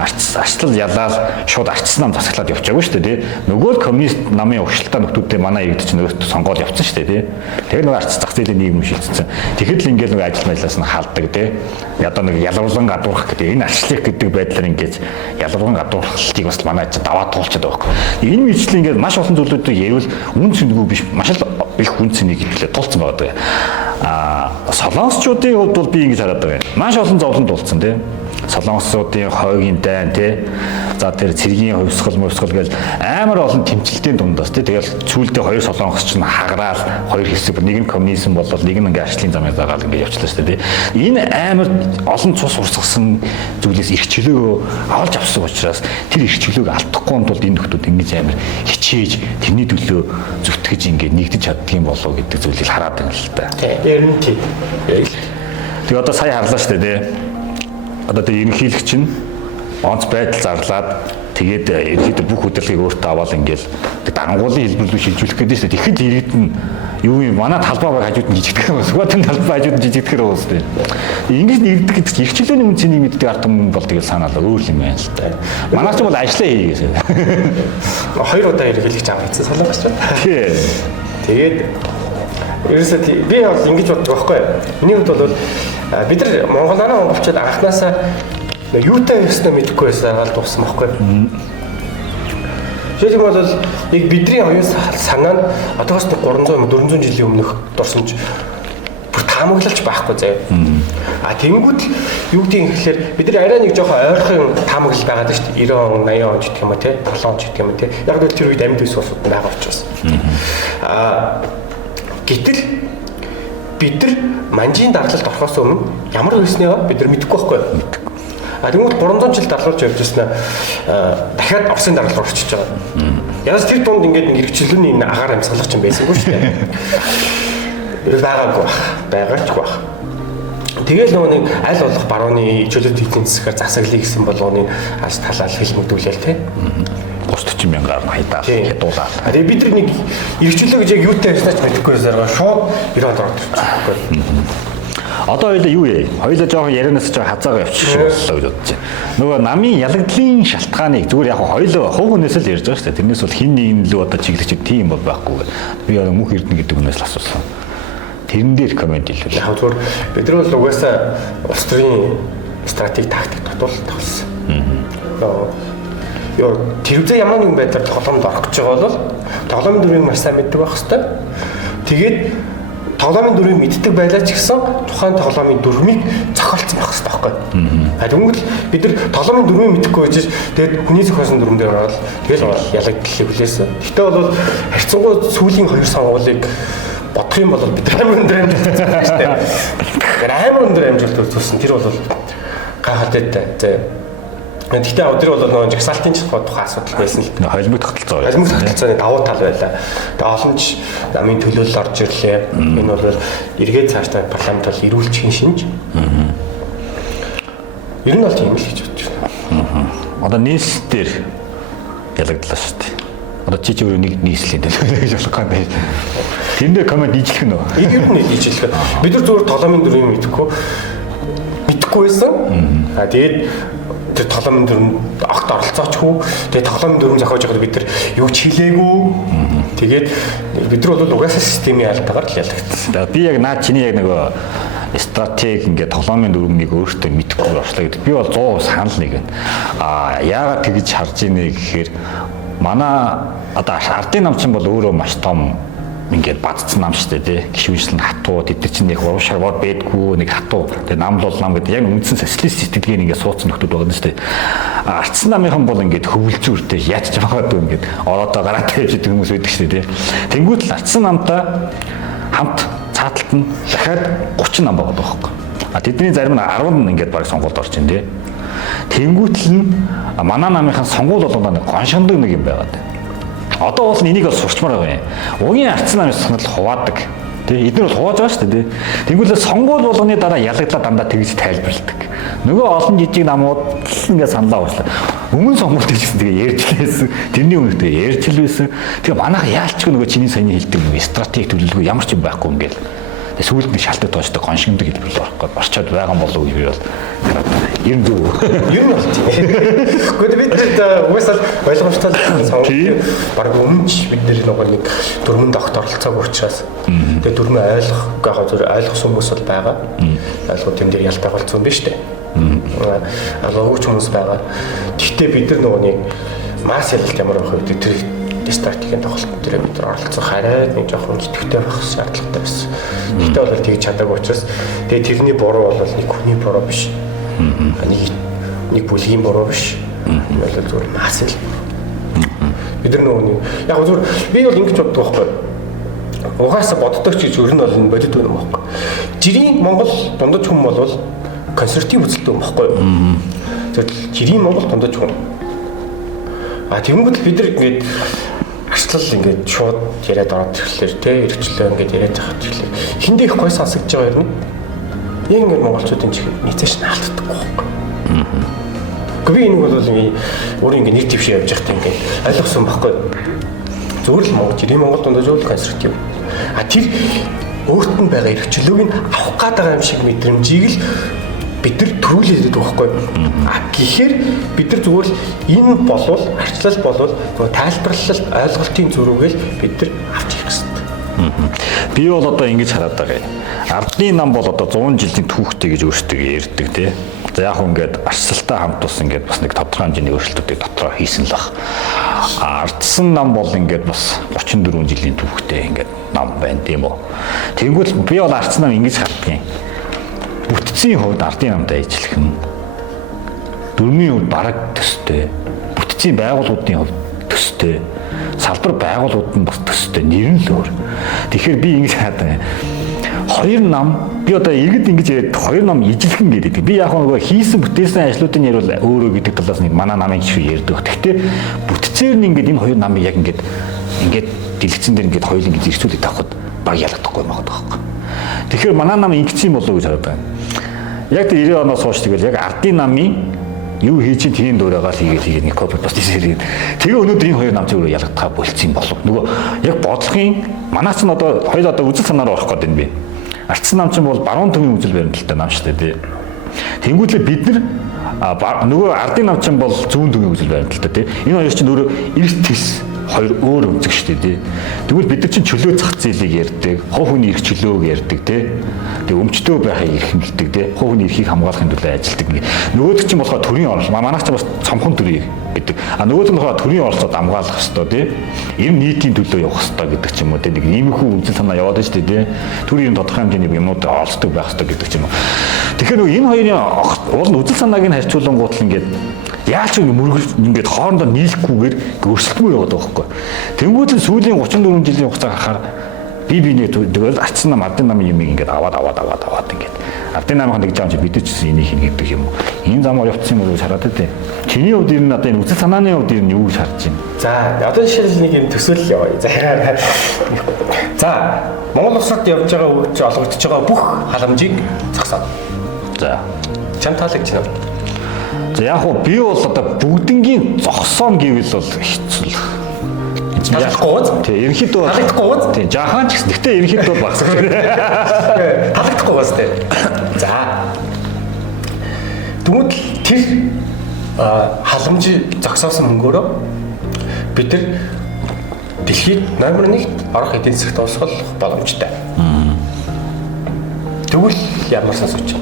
арчлал ялаад шууд арчсан нам засаглаад явчихаагүй шүү дээ. Нөгөө л коммунист намын өгшлөлтөө нөхдүүдээ манай иргэд чинь өөртөө сонгоод явцсан шүү дээ. Тэр нөгөө арч зах зээлийн нийгэм шилжсэн. Тэгэхэд л ингээд нөгөө ажил мэлээс нь хаалдаг тий. Одоо нэг ялварлан гадуурх гэдэг энэ арчлах гэдэг байдлаар ингээд ялварлан гадуурхалтыг бас манай чинь даваад туулчихад байгаа юм. Энэ мэтчил ингээд маш олон зүйлүүдийг ярил үн цэнгүй биш маш л их үн цэнийг хэлээ тулцсан байгаа. Солонгосчуудын хувьд бол би ингэж хараад байгаа. Маш олон зовлон тулцсан тий. Солонгосуудын хойгийн дайн тий. За тэр цэргийн хувьсгал гэж амар олон тэмцэлтийн дундаас тий. Тэгэл сүүлдээ хоёр солонгосч нь хагараал хоёр хэсэг нэг нь коммунизм болол нэг нь ингээ арчлын замыг дагаад ингээ явчлаа шүү дээ тий. Энэ амар олон цус урсгасан зүйлээс эрх чөлөөгөө авалж авсан учраас тэр эрх чөлөөг алдахгүй тулд энэ нөхдүүд ингэж амар хичээж тэрний төлөө зүтгэж ингээ нэгдэж чаддаг юм болов гэдэг зүйлийг хараад байна л та. Ер нь тийм. Тэгээ одоо сая харлаа шүү дээ тий. Одоо тэр ерөнхийлөгч нь онц байдал зарлаад тэгээд ерөнхийдөө бүх удирдлагыг өөртөө аваад ингээл дангуулын хэлбэр рүү шилжүүлэх гэдэг шүү дээ. Тэгэхэд иргэд нь юу юм манай талбай хажууд нь жижигдэх юм. Сүгатын талбай хажууд нь жижигдэхэр байгаа шүү дээ. Ингэж иргэдэг гэдэг чинь эрхчлөөний үн цэнийг мэддэг ард түмэн бол тэгэл санаалаа өөр юм байна л та. Манайч бол ажиллаа хийгээсэй. 2 удаа ерөнхийлөгч аваад ирсэн солонгосч. Тий. Тэгээд ерөөсөө би бол ингэж боддог байхгүй юу? Миний хувьд бол бид нар монголчууд анханасаа юутай яснаа мэдэхгүй байсан гал дууссан байхгүй юу? Жишээ нь бол яг бидний оюун санаа нь одоогоос 300 400 жилийн өмнөх дурсамж бүр таамаглалч байхгүй заяа. А тэнгууд юу гэдэг юм гэхээр бид нар арай нэг жоохон ойрхон таамаглал байгаад шүү дээ. 90 он 80 он ч гэх юм уу те 70 он ч гэх юм уу те. Яг л тэр үед амьд ус усууд байгаа учраас. А гэтэл бид нар манжийн дарлалд орохоос өмнө ямар байснаа бид нар мэдэхгүй байхгүй юу? Тэгмэл 300 жил дарлуулж явж ирсэн дахиад Оросын даргалт руу орчиж байгаа. Янз тэр дунд ингээд хэрэгчлүүний энэ агаар амьсгалах юм байсангүй шүү дээ. Байгаагүй байгаач байх. Тэгэл нөгөө нэг аль болох барууны чөлөөт эдийн засгаар засаглая гэсэн болгоны аль талаар хэлмэгдүүлээл те. 30 мянгаар хайдаа хядуулаад. Тэгээ бид нар нэг эргчлөө гэж яг юутай ярьснаа ч мэдэхгүй зэрэг шууд 90 онд ордог байхгүй. Одоо хоёул юу яа? Хоёул жоохон ярианаас жоохон хазаагаа явчих шиг боллоо гэж бодож байна. Нөгөө намын ялагдлын шалтгааныг зүгээр яг хоёул хувь хүнээс л ярьж байгаа шүү дээ. Тэрнээс бол хин нэг л одоо чиглэж тийм бол байхгүй. Би одоо мөнх эрдэнэ гэдэг хүнээс л асуусан. Тэрэн дээр комент хэлвэл. Яг зүгээр бид нар бол угаасаа улс төрийн стратеги тактик дутуулалт болсон. Ёо тэрвээ ямар нэгэн байдлаар тоглоомд орох гэж байгаа бол тоглоомын дүрийг маш сайн мэддэг байх хэвээр. Тэгээд тоглоомын дүрийг мэддэг байлаа ч гэсэн тухайн тоглоомын дүрмийг зохиолцсон байх хэрэгтэй байхгүй. Тэгвэл бид нар тоглоомын дүрмийг мэдэхгүй байж тэгээд хүний зохиолсон дүрм дээр ороод тэгэл ялагдлыг хүлээсэн. Гэтэ бол харьцангуй сүүлийн 2 сонгуулийг бодох юм бол бид амар өндөр амжилт үзсэн шүү дээ. Тэгэхээр амар өндөр амжилт үзсэн. Тэр бол гайхалтай. Гэхдээ өдөр бол нөгөө жагсаалтын тухай асуудал байсан л. Холимог тогтолцоо. Холимог тогтолцооны давуу тал байлаа. Тэгээ олон ч намын төлөөлөл орж ирлээ. Энэ бол эргээд цаашдаа парламент бол эрүүлчихин шинж. Ер нь бол тийм л гэж бодож байна. Одоо нийс дээр ялагдлаа шүү дээ. Одоо чи өөрөө нэг нийслэлийн төлөөлөл гэж болох юм байна. Тэн дээр комент ижлэх нь үү? Ер нь ижлэх. Бид нар зүгээр тоглоомын дүрийг мэдэхгүй байсан. Тэгээд тэр тоглоомын дүрм огт оролцооч хүү. Тэгээд тоглоомын дүрм зохиож байгаад бид нар юу ч хийлээгүй. Тэгээд бид нар бол угаасаа системийн алдаагаар л ялагдсан. Би яг наад чиний яг нөгөө стратеги ингээд тоглоомын дүрмийг өөртөө мэдэхгүй орчлоо гэдэг. Би бол 100% санал нэг байна. Яагаад тэгж харж ийнэ гэхээр манай одоо ардын намчин бол өөрөө маш том ингээд бадцсан нам шүү дээ тий. Гişүншлэн хатуу тэд нар чинь нэг уушарваад байдгүй нэг хатуу. Тэгээ нам бол нам гэдэг яг үндсэн социалист сэтгэлгээ ингээд суудсан нөхдөд байгаа шүү дээ. Ардсан намынхан бол ингээд хөвөлзүүртэй яатч байгаагүй ингээд ороодоо гараатай явж идэг хүмүүс байдаг шүү дээ тий. Тэнгүүд л ардсан намтай хамт цааталт нь дахиад 30 нам байгаа байхгүй. Тэдний зарим нь 10 ингээд баг сонгуульд орж ин тий. Тэнгүүтэл нь манай намынхан сонгуул болгоно гоншиндаг нэг юм байгаад. Одоо бол энийг бол сурчмаар байгаа юм. Угийн ардсан намын санал хуваадаг. Тэгээ эдгээр бол хувааж байгаа шүү дээ. Тэгвэл сонгуул болгоны дараа ялагдлаа дандаа тэгж тайлбарладаг. Нөгөө олон жижиг намууд л ингээд саналаа уучлаа. Өмнө сонгуульд хийсэн тэгээ ярьжлээсэн. Тэрний өмнөдөө ярьжлээсэн. Тэгээ манайх яалчгүй нөгөө чиний саяны хэлдэг нөгөө стратеги төлөвлөгөө ямар ч юм байхгүй юм гээл. Сүүлд нь шалтгаан тоочтой гоншигндаг хэлбэр л орохгүй борчоод байгаа болов уу би бол ер нь зөв. Ер нь бол тийм. Гэхдээ бид угаасаа ойлгомжтой сонгуул баг өмнөч бид нэг дөрмөнд огт оролцоогүй учраас тэгээ дөрмөө ойлгох гахаа зөв ойлгосон хүмүүс бол байгаа. Ойлгоо тэм дээр ялтай болцсон биш үү? Ойлгооч хүмүүс байгаа. Гэхдээ бид нар нэг масс ялалт ямар байх вэ? Тэр стратегийн тоглолт дээр бид нар оролцох хараад нэг жоохон итгэвтэй байх шаардлагатай байсан. Гэхдээ бол тэгж чадаагүй учраас тэгээ тэрний буруу бол нэг хүний буруу биш. Нэг бүлгийн буруу биш. Бол зүгээр масс л. Бид нар нөгөө яг зүгээр би бол ингэж боддог байхгүй. Угаасаа боддог ч гэж өөр нь бол энэ бодит байна байхгүй. Жирийн Монгол дундаж хүн бол консерватив үзэлтэй юм байхгүй. Зөвхөн жирийн Монгол дундаж хүн. Тэгмэд бид нар ингэж арчлал ингээд шууд яриад ороод ирэхлээр те ирчлээ ингээд яриад байгаа тэгэхээр хиндээ их гой сонсогдож байгаа юм. Яг ингээд монголчуудын чих нийцээш наалтдаггүй байхгүй. Би энэ бол ингээд өөрөө ингээд нэр дэвшээ явж байхдаа ингээд ойлгосон байхгүй. Зөвхөн л монгол жирийн Монгол дундаж үл консерватив. Тэр өөрт нь байгаа эрхчлөөг нь авах гэдэг юм шиг мэдрэмжийг л бид нар төрүүлээд байдаг байхгүй. Гэхдээ бид нар зүгээр л энэ болвол арчлал болвол тайлбарлал ойлголтын зөрүүгээл бид нар авч ирэх хэрэгтэй. Би бол одоо ингэж хараад байгаа юм. Ардны нам бол одоо 100 жилийн түүхтэй гэж өөрсдөө ярьдаг тий. За яг ингээд арчсалтай хамт ус ингээд бас нэг тодорхой хэмжээний өөрчлөлтүүдийг дотроо хийсэн л баг. Ардсан нам бол ингээд бас 34 жилийн түүхтэй ингээд нам байна тийм үү. Тэгвэл би бол ардсан нам ингэж харддаг юм. Бүтцийн хувьд ардын намтай ажиллах нь дөрмийн хувьд бараг төстэй. Бүтцийн байгууллагуудын хувьд төстэй. Салбар байгууллагууд нь бас төстэй. Нэр нь л өөр. Тэгэхээр би ингэж хаадаг. хоёр нам би одоо иргэд ингэж яриад хоёр нам ижилхэн гэдэг. Би яг нөгөө хийсэн бүтээсэн ажлуудын ярил өөрөө гэдэг талаас нэг манай намын шиг ярьдаг. Гэхдээ бүтцээр нь ингэж энэ хоёр намыг яг ингэж дэлгэцэн дээр ингэж хоёул ингэж ирчүүлээд авахд баг ялагдахгүй магадгүй байхгүй. Тэгэхээр манай нам ингэж юм болов уу гэж хараад байна. Яг тэр 90 оноос хойш тэгэл яг ардын намын юу хийж чинь тийм дуурайгаар хийгээд нэг копи пост хийгээд тэгээ өнөөдөр энэ хоёр нам зөвхөн ялгадгаа болцсон юм болов. Нөгөө яг бодлогын манай ч одоо хоёул одоо үзэл санаар орох гэдэг юм би. Ардсан нам чинь бол баруун төвийн үзэл баримталтай нам шүү дээ тий. Тэнгүүтлээ бид нар нөгөө ардын нам чинь бол зүүн төвийн үзэл баримталтай тий. Энэ хоёр чинь өөрөө эрс тэс хоёр өөр үзэг шүү дээ тий. Тэгвэл бид нар чинь чөлөө зах зээлийг ярьдаг, хов хүний эрх чөлөөг ярьдаг тий. Тэгээ өмчтөө байхыг эрхэмлдэг тий. Хов хүний эрхийг хамгаалахын төлөө ажилладаг ингээ. Нөгөөд чинь болохоор төрийн оролцоо. Манайх чинь бас цомхон төрийн гэдэг. Нөгөөд нь болохоор төрийн оролцоод хамгаалах хэрэгтэй тий. Ер нь нийтийн төлөө явах хэрэгтэй гэдэг ч юм уу тий. Нэг иймэрхүү үзэл санаа яваад байна шүү дээ тий. Төрийн тодорхой хэмжээний юмнууд олцдог байх хэрэгтэй гэдэг ч юм уу. Тэгэхээр нөгөө энэ хоёрын уул үзэл санааг нь харьцуулангууд л ингээ яаж ч ингээд хоорондоо нийлэхгүйгээр өрсөлдмөр яваад байгаа байхгүй. Тэнгүүд л сүүлийн 34 жилийн хугацаа харахаар бие тэгэл ардсан нам ардын намын юмыг ингээд аваад ингээд ардын намын нэг жамч бид ч энийг хийнэ гэдэг юм уу. Энэ замаар явцсан юм уу гэж хараад тий. Чиний хувьд ер нь одоо энэ үзэл санааны хувьд ер нь юу гэж харж байна? За одоо жишээл нэг юм төсөөлөл яваа. За Монгол улсад явж байгаа олгогдож байгаа бүх халамжийг зогсоод. За чам таалагдж байна. За яг уу би бол одоо бүгднгийн зогсоом гэвэл бол хэцүү. Таалагдахгүй. Тий, ерөнхийдөө таалагдахгүй. Тий, жаахан ч гэсэн. Гэхдээ ерөнхийдөө багсах. Таалагдахгүй бас тий. За. Тэгвэл тэр халамж зогсоосон мөнгөөрөө бид нар дэлхийд номер 1 орох эдийн засагт орсгол боломжтой. Тэгвэл ямар сонсогч?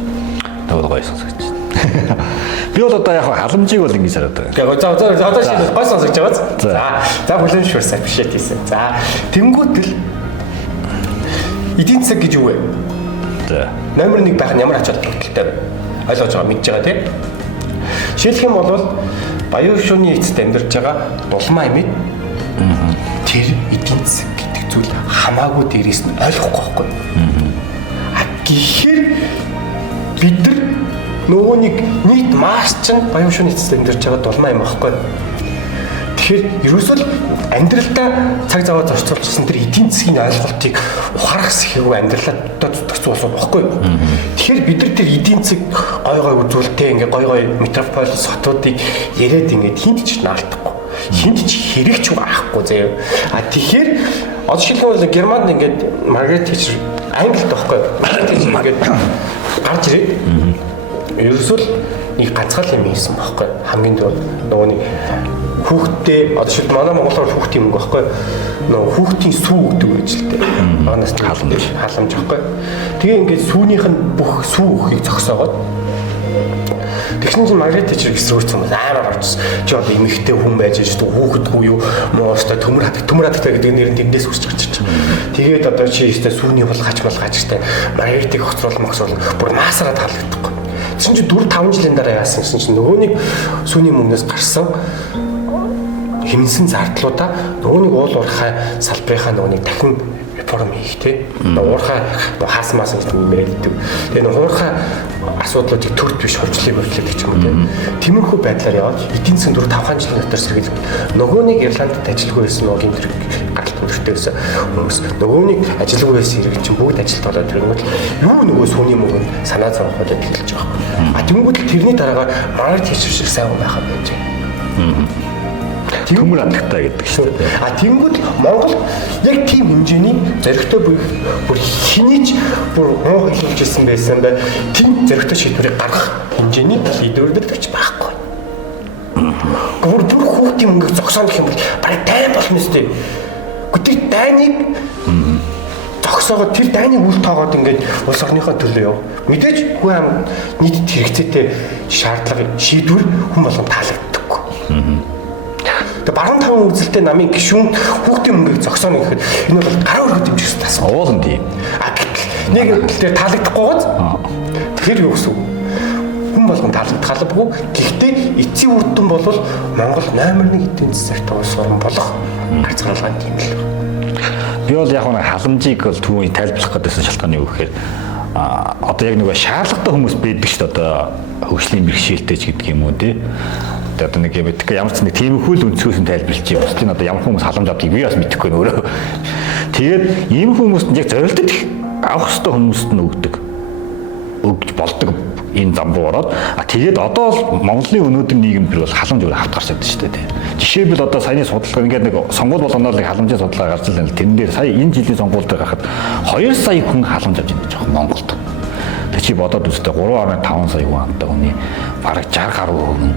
Тэгвэл гоё сонсогч. Би бол одоо яг халамжийг бол ингэж хараад байгаа. Тэгээ одоо шинэ гой сонсогч байгаа. За бүлэмжшүүрсэй бишээ тийсэн. За тэнгуүтэл эдийн засаг гэж юу вэ? За. Номер 1 байх нь ямар ач холбогдолтой вэ? Ойлгож байгаа мэдж байгаа тийм. Жишээлх юм бол баян шөнийн эцэст амьдарч байгаа дулмаа эмээ тэр эдийн засаг гэдэг зүйл хамаагүй дээрээс нь ойлгохгүй байхгүй. Гэхдээ бид нар нөгөө нэг нийт масс чинь баян шөнийн эцэст амьдарч байгаа дулмаа юм аахгүй. Тэгэхээр ерөөсөө амьдралдаа цаг зав зарцуулчихсан тэр эдийн засгийн ойлголтыг ухаарах хэвгүй амьдралаа төгссөн болсон байхгүй. Тэгэхээр бид нар тэр эдийн засаг гой үзүүлэлтээ ингээ гой метрополис хотуудыг яриад ингээд хинт ч наалтахгүй. Хинт ч хэрэгч байхгүй заяа. Тэгэхээр одоо жишээлбэл Германд ингээд Маргарет Тэтчер Англид байхгүй. Маргарет Тэтчер ингээд гарч ирээд ерөөсөө нэг ганцхан юм хийсэн байхгүй. Хамгийн түрүү нөгөө нэг хүүхдээ одоо шил манай монголоор хүүхдийн мөнгө байхгүй нөгөө хүүхдийн сүү гэдэг байж л дээ. Манаас халамж байхгүй. Тэгээ ингээд сүүнийх нь бүх сүү өхийг зогсоогоод тэгсэн чинь Маргарет Тэтчер гисрүүрсэн бас амар орчихсон. Чи одоо эмэгтэй хүн байж шүү дээ хүүхдгүй юу муу өстой төмөр хатагтай гэдэг нэр нь тэрнээс үсч гарч ирчих. Тэгээд одоо чи өстой сүүний бол гачтай Маргаритыг хоцруулах бүр маасараа таалагдахгүй. Тэгсэн чинь 4-5 жилийн дараа яасан гэсэн чинь нөгөө нэг сүүний мөнгнөөс гарсан хэмнсэн зардлуудаа нөгөө нэг уул уурхай салбарынхаа нөгөө нэг дахин реформ хийх тий. Уурхай хаасмаас гэдэг юм ярьдаг. Тэгээ нөгөө уурхай асуудлуудыг төрд биш хурцлыг хөрчлөдөг ч юм уу тий. Тиймэрхүү байдлаар яваад эдийн засгийн 4-5 жилийн дотор сэргийлэх нөгөө нэг Ирландд ажилгүй байсан нөгөө гинтрэг гаралт өндөртэй байсан хүмүүс нөгөө нэг ажилгүй байсан хэрэг чинь бүгд ажилд болоод тэрнгүүт юу нөгөө сүүний мөнгөнд санаа зовох удаад эхэлж байгаа. А тэгмүүд тэрний дараагаар Маргарет Тэтчер шиг сайн хүн байхад байж. Төмөр хатагтай гэдэг шүү дээ. А тэнгууд Монгол яг тийм хэмжээний зоригтой бүр хинийч бүр муу хэлж ирсэн байсан бай. Тийм зоригтой шийдвэрийг гаргах хэмжээний лидерүүдэрч байхгүй. Бүр хүүхдийн мөнгө зогсоно гэх юм бол барай дайн болно үстэй. Гэтэл дайныг зогсоогоод тэр дайныг үл тоогоод ингээд улс орныхоо төлөө яв. Мэдээж хүн ам нийтэд хэрэгцээтэй шаардлага шийдвэр хүн болгон таалагддаг. Баруун таван үзэлтэй намын гишүүн хүүхдийн мөнгөийг зогсооно гэхэд энэ бол гараа өргөд дэмжих хэрэгтэй асуулт. Уулын тийм. Нэг тэр таалагдахгүйгоос тэр юу гэсэн үг? Хүн болгон таалагдах албагүй. Гэхдээ эцсийн үр дүн бол Монгол номер 1 эдийн засагт улс орн болох гарцгаалгаан тийм л. Би бол яг нэг халамжийг бол түүний тайлбарлах гэдсэн шалтгаан юу гэхээр одоо яг нэг шаардлагатай хүмүүс байдаг шүү дээ одоо хөгжлийн бэрхшээлтэй ч гэдэг юм уу тий. Одоо нэг юм ямар ч нэг тиймэрхүү л өнцгөөс нь тайлбарлаж юм. Бусдын одоо ямар хүмүүс халамж авдгийг би бас мэдэхгүй нөө. Тэгээд ийм хүмүүст яг зорилтод авах хэвээр хүмүүст нь өгж болдог энэ зам руу ороод тэгээд одоо бол Монголын өнөөдрийн нийгэм бүр бол халамж өөр хавт гарч байдаг шүү дээ. Жишээлбэл одоо саяны судалгаа ингээд нэг сонгуул болгоноор нэг халамжийн судалгаа гарч ирлээ. Тэрэн дээр сая энэ жилийн сонгуул дээр гарахад 2 сая хүн халамж авч байгаа жоох Монголд. Тэг чи бодоод үзтээ 3.5 сая хүн амтай хүний бараг 60 гаруй хүн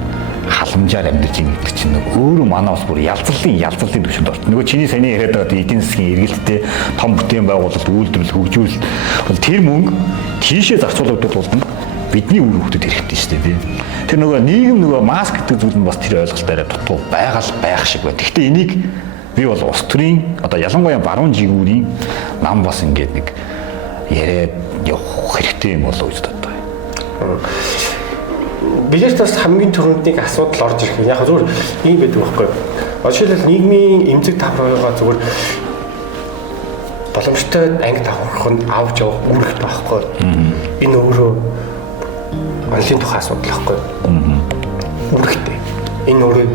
халамжаар амьдарч байгаа гэдэг чинь өөрөө манай бас бүр ялцлын төвшөнд орсон. Нөгөө чиний саяны яриад байгаа эдийн засгийн эргэлттэй том бүтээн байгуулалт үйлдвэрлэл хөгжүүлэлт бол тэр мөнгө тийшээ зарцуулагдвал болно. Бидний үр хөвгөдөд хэрэгтэй шүү дээ. Тэр нөгөө нийгэм нөгөө маск гэдэг зүйл нь бас тэр ойлголтоор дутуу байх шиг байна. Гэхдээ энийг би бол улс төрийн одоо ялангуяа баруун жигүүрийн нам бас ингээд нэг яриад явах хэрэгтэй юм болов уу гэж боддог. Билээс бас хамгийн түрүүнд нэг асуудал орж ирэх юм. Яг зүгээр ийм байдаг байхгүй юу? Жишээлбэл нийгмийн эмзэг давхаргаа зүгээр боломжтой анги давхарханд авч явах үүрэгтэй байхгүй юу? Энэ өөрөө онлын тухай асуудал байхгүй юу? Үүрэгтэй. Энэ өөрөө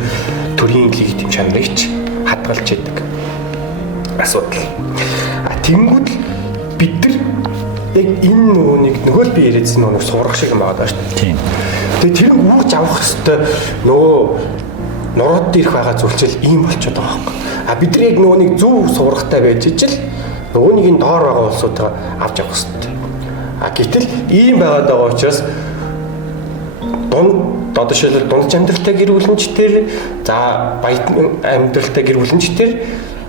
төрийн легитим чанарыг ч хадгалж яадаг асуудал. Тэнгүүд бид нар яг энэ нөгөө л би яриадсан нэг сурах шиг юм байгаа даа шүү дээ. Тийм. Тэгээ тэр үрж авах хэвээр нөгөө нурууд дээрх байгаа зүйлчил ийм болчиход байгаа байхгүй. Бид нар яг нөгөө нэг зөв сурахтай байж ижил нөгөө нэг энэ доор байгаа улсуудаа авч явах хэвээр. Гэтэл ийм байгаад байгаа учраас одоо жишээлбэл дунд амьдралтай гэр бүлэмжтэр за баян амьдралтай гэр бүлэмжтэр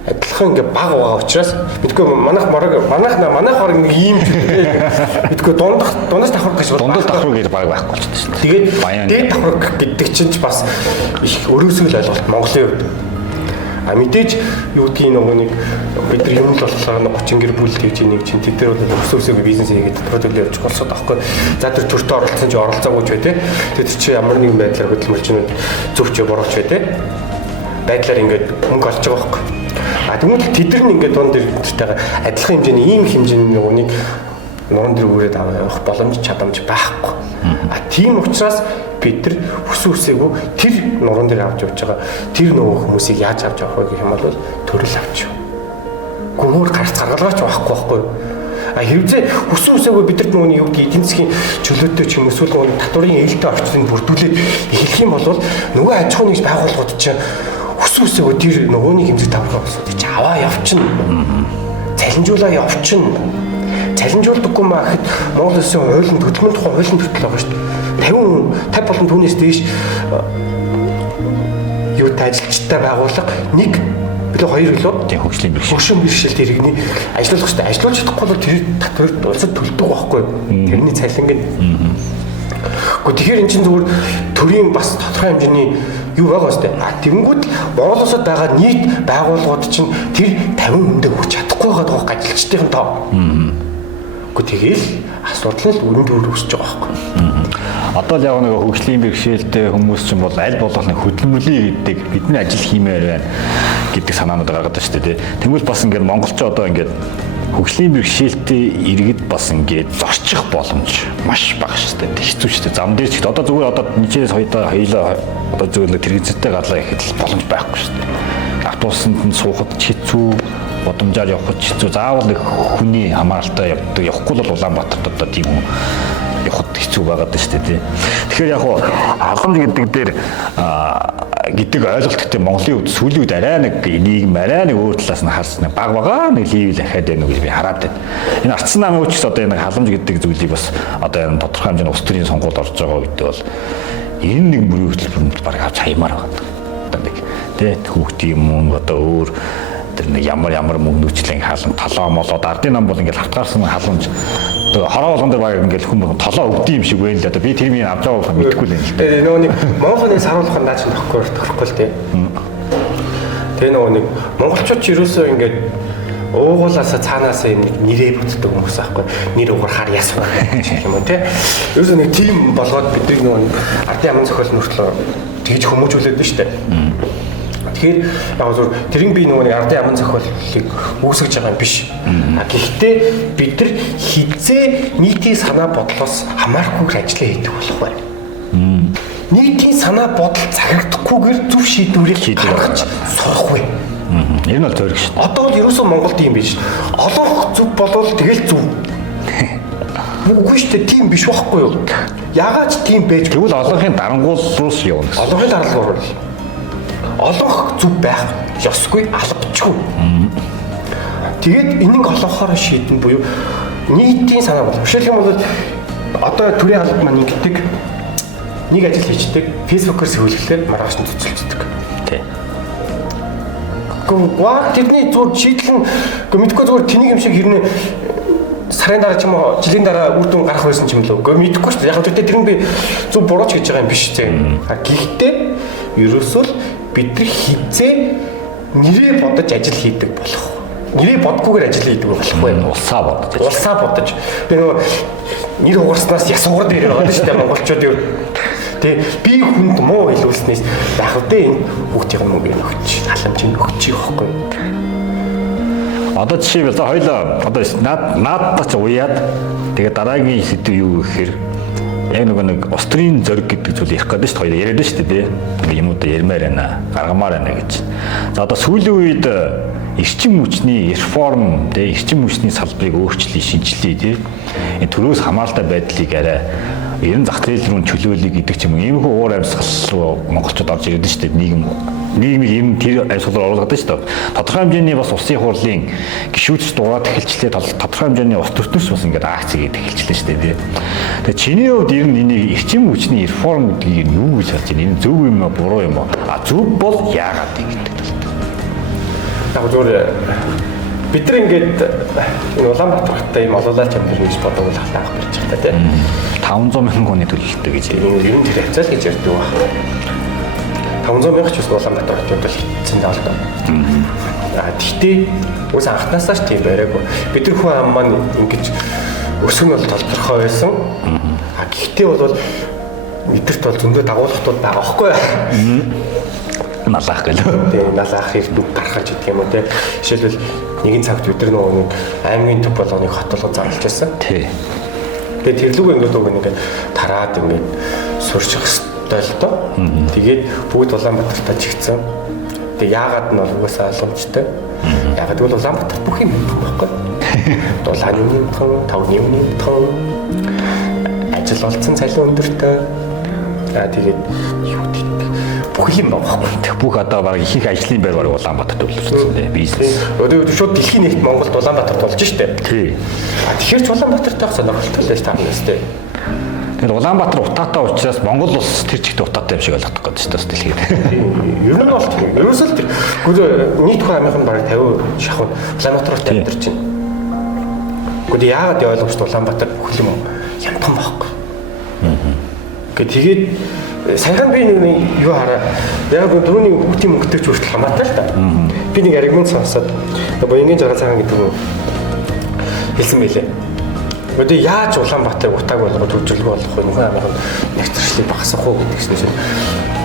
адилхан ингээ баг байгаа учраас мэдгүй манайх хорог нэг ийм мэдгүй дундаас давхар гэж бол дундаас давхар гэж баг байхгүй болчихсон шүү дээ. Тэгээд дээд давхар гэдэг чинь ч бас их өрөөсгөл ойлголт Монголын хувьд. Мэдээж юу гэдгийг нөгөө нэг бид нар юм л болохоор 30 гэр бүл гэж нэг чинь тэд нар бол өсөөсөө бизнес хийгээд дотроо төлөө явуучих болсоо таахгүй. За тэр төртөө оролцсон чи оролцоогүй ч бай тээ. Тэр чи ямар нэгэн байдлаар хөдөлмөрчнүүд зөвч бурууч бай тээ. Байдлаар ингээд мөнгө олж байгаа байхгүй. Тэгмэл тэд нар ингээд дунд дэртэйгээ адилхан хэмжээний ийм хэмжээний нөгөөнийг нуран дээр үрээд авах боломж чадамж байхгүй. Тийм учраас бид нар хүсээгүй тэр нуран дээр авч явж байгаа тэр нөгөө хүмүүсийг яаж авч явах вэ гэх юм бол төрөл авч юу. Гүнөр гарц гаргалгаач байхгүй. Хэвзээ хүсээгүй бид нар нөгөө юу эдийн засгийн чөлөөтэй ч юм эсвэл нөгөө татварын ээлтэй орчныг бүрдүүлээд эхлэх юм бол нөгөө аж ахуйн нэгж байгууллагууд чинь хүсээгүй тэр нөгөөний хэмжээ таврах болсоо чи аваа явчихна. Цалинжуулаа явчихна. Цалинжуулдаггүй маа гэхэд Монгол Улсын хуулийн хөдөлмөрийн тухай хуулийн төтөл байгаа шүү дээ. 50 болон түүнээс дээш юу ажилчтай байгууллага нэг билүү хоёр билүү хөгжлийн бэрхшээлт иргэний ажиллах шүү дээ. Ажиллаж чадахгүй бол тэр татварт улсад төлдөг байхгүй. Тэрний цалинг нь. Гэхдээ тэгэхээр эн чинь зүгээр төрийн бас тодорхой хэмжээний юу байгаа шүү дээ. Тэгэнгүүт Монгол улсад байгаа нийт байгууллагууд чинь тэр 50 хүндээ хүрч чадахгүй байгаа даа ажилчдын тоо. Тэгэл асуудал нь өрөнд өрөвсөж байгаа байхгүй. Одоо л яг нэг хөгжлийн бэрхшээлтэй хүмүүс ч юм бол аль болох нэг хөдөлмөрлөе гэдэг бидний ажил хиймээр байна гэдэг санаанууд гаргаад байна шүү дээ. Тэгвэл бас ингээд монголч одоо ингээд хөгжлийн бэрхшээлтэй иргэд бас ингээд зорчих боломж маш бага шүү дээ. Хэцүү шүү дээ. Зам дээр ч одоо зүгээр одоо нийтээс хоёлаа одоо зүгээр тэрэгцтэй гарлаа гэхэд боломж байхгүй шүү дээ. Автобусанд нь суухад хэцүү, бодомжаар явхад хэцүү. Заавал нэг хүний хамааралтай явахгүй бол Улаанбаатарт одоо тийм үү явахд хэцүү байгаад байна шүү дээ. Тэгэхээр яг халамж гэдэг дээр гэдэг ойлголттой Монголын хувьд сүүлийн үед арай нэг нийгэм арай нэг өөр талаас нь харсан баг байгаа нэг левел ахаад байна уу гэж би хараад байна. Энэ ардсан намын хүчс одоо энэ халамж гэдэг зүйлийг бас одоо энэ тодорхой хэмжээний улс төрийн сонгуульд орж байгаа үед бол энэ нэг бүрийн хөтөлбөрөнд баг авч хаймаар байгаа. Одоо нэг тий хүүхдийн мөнгө одоо өөр тэр нэг ямар мөнгнүүчлэн хаалт толоо молоод ардын нам бол ингээл хавтгаарсан халамж хороо болгон дээр баг ингээл хүмүүс толоо өгдөг юм шиг байна л да. Би тэр минь авч байгаа болохоо мэдэхгүй л юм л да. Тэгээ нөгөө нэг Монголын саруулах наач тохихгүй л тий. Тэгээ нөгөө нэг монголчууд ч ерөөсөө ингээд уугуулаасаа цаанаасаа нэг нэрээ бүтдэг хүмүүс аахгүй. Нэр угарахаар ясваа гэх юм уу тий. Ерөөсөө нэг тим болгоод бидний нөгөө ардын амын зохиол мөртлөө тэгж хүмүүжүүлээд байна шүү дээ. Тэгэхээр яг зөв тэрийг би нөгөө нэг ардын аман зохиолыг үүсгэж байгаа юм биш. Гэхдээ бид нар хизээ нийтийн санаа бодлоос хамаарахгүйгээр ажиллаа хийдэг болох бай. Нийтийн санаа бодол захирагдахгүйгээр зөв шийдвэрийг гаргаж сурах вэ. Энэ бол зөв шүү. Одоо бол ерөөсөө Монголд юм биш. Олонх зөв болвол тэгэл зөв. Үгүй шүү дээ, тийм биш байхгүй юу? Яагаад ч тийм байж тэгвэл олонхын дарангууллуус явна гэсэн. Олонхын дарангуул. Олонх зөв байх ёсгүй, албачгүй. Тэгээд энийг олонхоор шийдэн буюу нийтийн санаа бол. Жишээлх юм бол одоо төрийн алба маань ингэдэг нэг ажил хийждэг, фэйсбүүкээр сүүлгэлээр маргааш нь цэцэлждэг. Тий. Гоо тэрний зүгээр шийдэл нь мэдгүй зүгээр тэнийг юм шиг хэрнээ сарын дараа ч юм уу жилийн дараа үр дүн гарах байсан ч юм лөө. Гэхдээ мэдэхгүй шүү дээ. Яг гэхдээ тэр нь би зөв бурууч гэж байгаа юм биш тийм. Гэхдээ ерөөсөө л бид нар хизээ нэрээ бодож ажил хийдэг болох. Нэрээ бодгүйгээр ажил хийдэг болохгүй. Улсаа бодож. Улсаа бодож. Би нөгөө нэр угарснаас яс угар дээр байгаа шүү дээ монголчууд юу. Тэг би хүнд муу илүүлснээс яг үдэ энэ хүүхдийн мөнгө өгч, халамжийг өгч явахгүй. Одоо жишээ нь хоёлоо одоо наадтай ч уяад тэгээ дараагийн сэдв юу гэхээр яг нэг устрын зориг гэдэг зүйл ярих гэдэг шүү дээ. Хоёул яриад шүү дээ. Ингээ юмудаа ярмаар байна, гаргамаар байна гэж. За одоо сүүлийн үед эрчим хүчний реформ, тэгээ эрчим хүчний салбарыг өөрчлөе, шинжилээ тий. Энэ төрөөс хамааралтай байдлыг арай ерөн зах зээл рүү чөлөөлөе гэдэг ч юм уу. Иймэрхүү уур амьсгал руу монголчууд орж ирээд шүү дээ. Нийгмийг ер нь тэр амьсгалаар оруулаад шүү дээ. Тодорхой хэмжээний бас улсын хурлын гишүүдч дураад эхэлчлээ. Тодорхой хэмжээний ус төртнөөс бас ингээд акц хийгээд эхэлчлээ шүү дээ. Тэгээ чиний хувьд ер нь энийг эрчим хүчний реформ гэдгийг юу гэж харж байна? Энэ зөв юм уу, буруу юм уу? Зөв бол яагаад гэдэг. Яг зүгээр бид нар ингээд энэ Улаанбаатар хоттой юм олоолаач юм гэж бодог л хатаах барьж байгаа тийм. 500 мянган хүний төлөлтөө гэж ер нь тэр хязгаар гэж ярьдаг байна. 500 мянга ч бас Улаанбаатар хотод бол хэцэн даалт. Гэхдээ үс анхнаасаа ч тийм байраагүй. Бид нар хүн ам маань ингэж өсөх нь бол толторхой байсан. Гэхдээ бол мэдэрт бол зөндөө дагуулгатууд байгаа байхгүй юу? Налаах гэлөө. Тэгээ налаах хэрэг гаргаж идэх юм уу те. Жишээлбэл нэгэн цагт бид нар нөгөө нэг аймгийн төв болгоныг хотолгоо зарлж байсан. Тий. Тэгээ тэрлүүг ингээд тараад ингээд сурчих ёстой л доо. Тэгээд бүгд Улаанбаатартаа чигцэн. Тэгээ яагаад нь бол угаасаа ойлгомжтой. Яагаад гэвэл Улаанбаатар бүх юм байхгүй. Дулааны нэмтэн, тавны нэмтэн, ажил олцсон цалин өндөртэй. Тэгээд юу гэдэг бүх юм байхгүй. Бүх одоо баг их ажлын байр бараг Улаанбаатарт төлөвлөсөн дээ. Бизнес. Өдөө шууд дэлхийн нэгт Монголд Улаанбаатарт болж штэ. Тий. Тэгэхээр ч Улаанбаатарт байх сонирхолтой л таамаас дээ. Тэгэхээр Улаанбаатар утаатай учраас Монгол улс тэр чигт утаатай юм шиг ойлгох гэдэг чинь бас дэлхийд. Ер нь бол тийм. Ерөөсөө тэр нийт хүн амынх нь бараг 50% шахав Улаанбаатар хотод амьдарч байна. Гэхдээ яагаад ойлгомжтой Улаанбаатар бүх юм янтан байхгүй. Тэгээд саяхан би нэг юу хараа. Яг түрүүний хүүхдийн мөнгөтэй ч хүртэл хамаатай л та. Би нэг аргумент сонсоод боёнгийн жаргал цагаан гэдэг нь хэлсэн байлээ. Өдөө яаж Улаанбаатарыг утааг болгож хөгжүүлэх болох вэ? Нөхөн амын нэгтрчлийг багасгах уу гэдэг чинь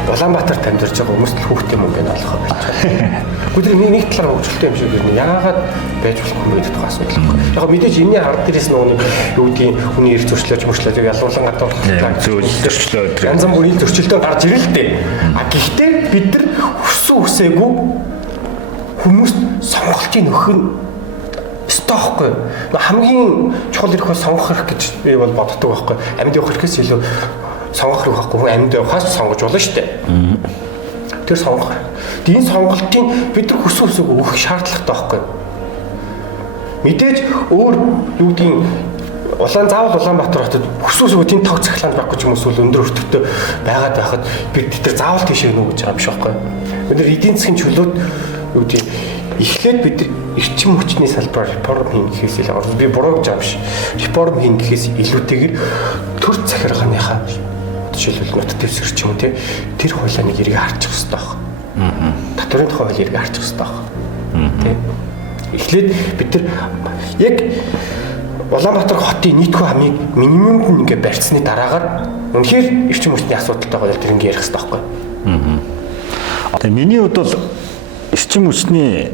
Улаанбаатарт амьдарч байгаа хүмүүст хүүхдийн мөнгөний олох байж байгаа. Гэхдээ нэг талаар хөгжөлтэй юм шиг байна. Яагаад байж болохгүй юм гэдэг асуудал. Яг мэдээж энэний ард дээрээс нөгөө юу гэдгийг хүний эрх зөрчлөөж мөрчлөөж ялгуулсан гадуурлага зөрчлөө янз бүрийн зөрчилдөд гарч ирэл л дээ. Гэхдээ бид нар хүссэн үсээгүй хүмүүст сонголтыг өгөх нь стохгүй. Хамгийн чухал хэрэг сонгох хэрэг гэж би бол боддог байхгүй. Амьд явах хэрэгээс илүү сонгох хэрэг байхгүй. Хүн амьд явахаас сонгож болно шүү дээ. Тэр сонгох. Энэ сонголтын бид нар хүссэн үсээгүй өгөх шаардлагатай байхгүй. Мэдээж өөр юу гэдгийг заавал Улаанбаатар хотод хүсүүсгүй тийм тог цахилгаан байхгүй ч юм уу өндөр өртөгтэй байгаад байхад бид тэр заавал тийш гэнэ гэж байгаа юм шиг байхгүй. Бид нар эдийн засгийн чөлөөт юу гэдэг эхлээд бид эрчим хүчний салбараар реформ хийн гэхээс илүү би буруу гэж байгаа юм шиг. Реформ хийн гэхээс илүүтэйгээр төр захиргааныхаа жишээлбэл нот дэвсгэр ч юм уу тэр хуулийг эргээ харчих хэрэгтэй байна. Татварын тухай хуулийг эргээ харчих хэрэгтэй байна. Тэ. Эхлээд бид нар яг Улаанбаатар хотын нийт хүн амыг минимумд ингээ барьцсны дараагаар үнэхээр эрчим хүчний асуудалтай бол тэр ингээ ярих хэрэгтэй байхгүй. Тэгээ миний хувьд бол эрчим хүчний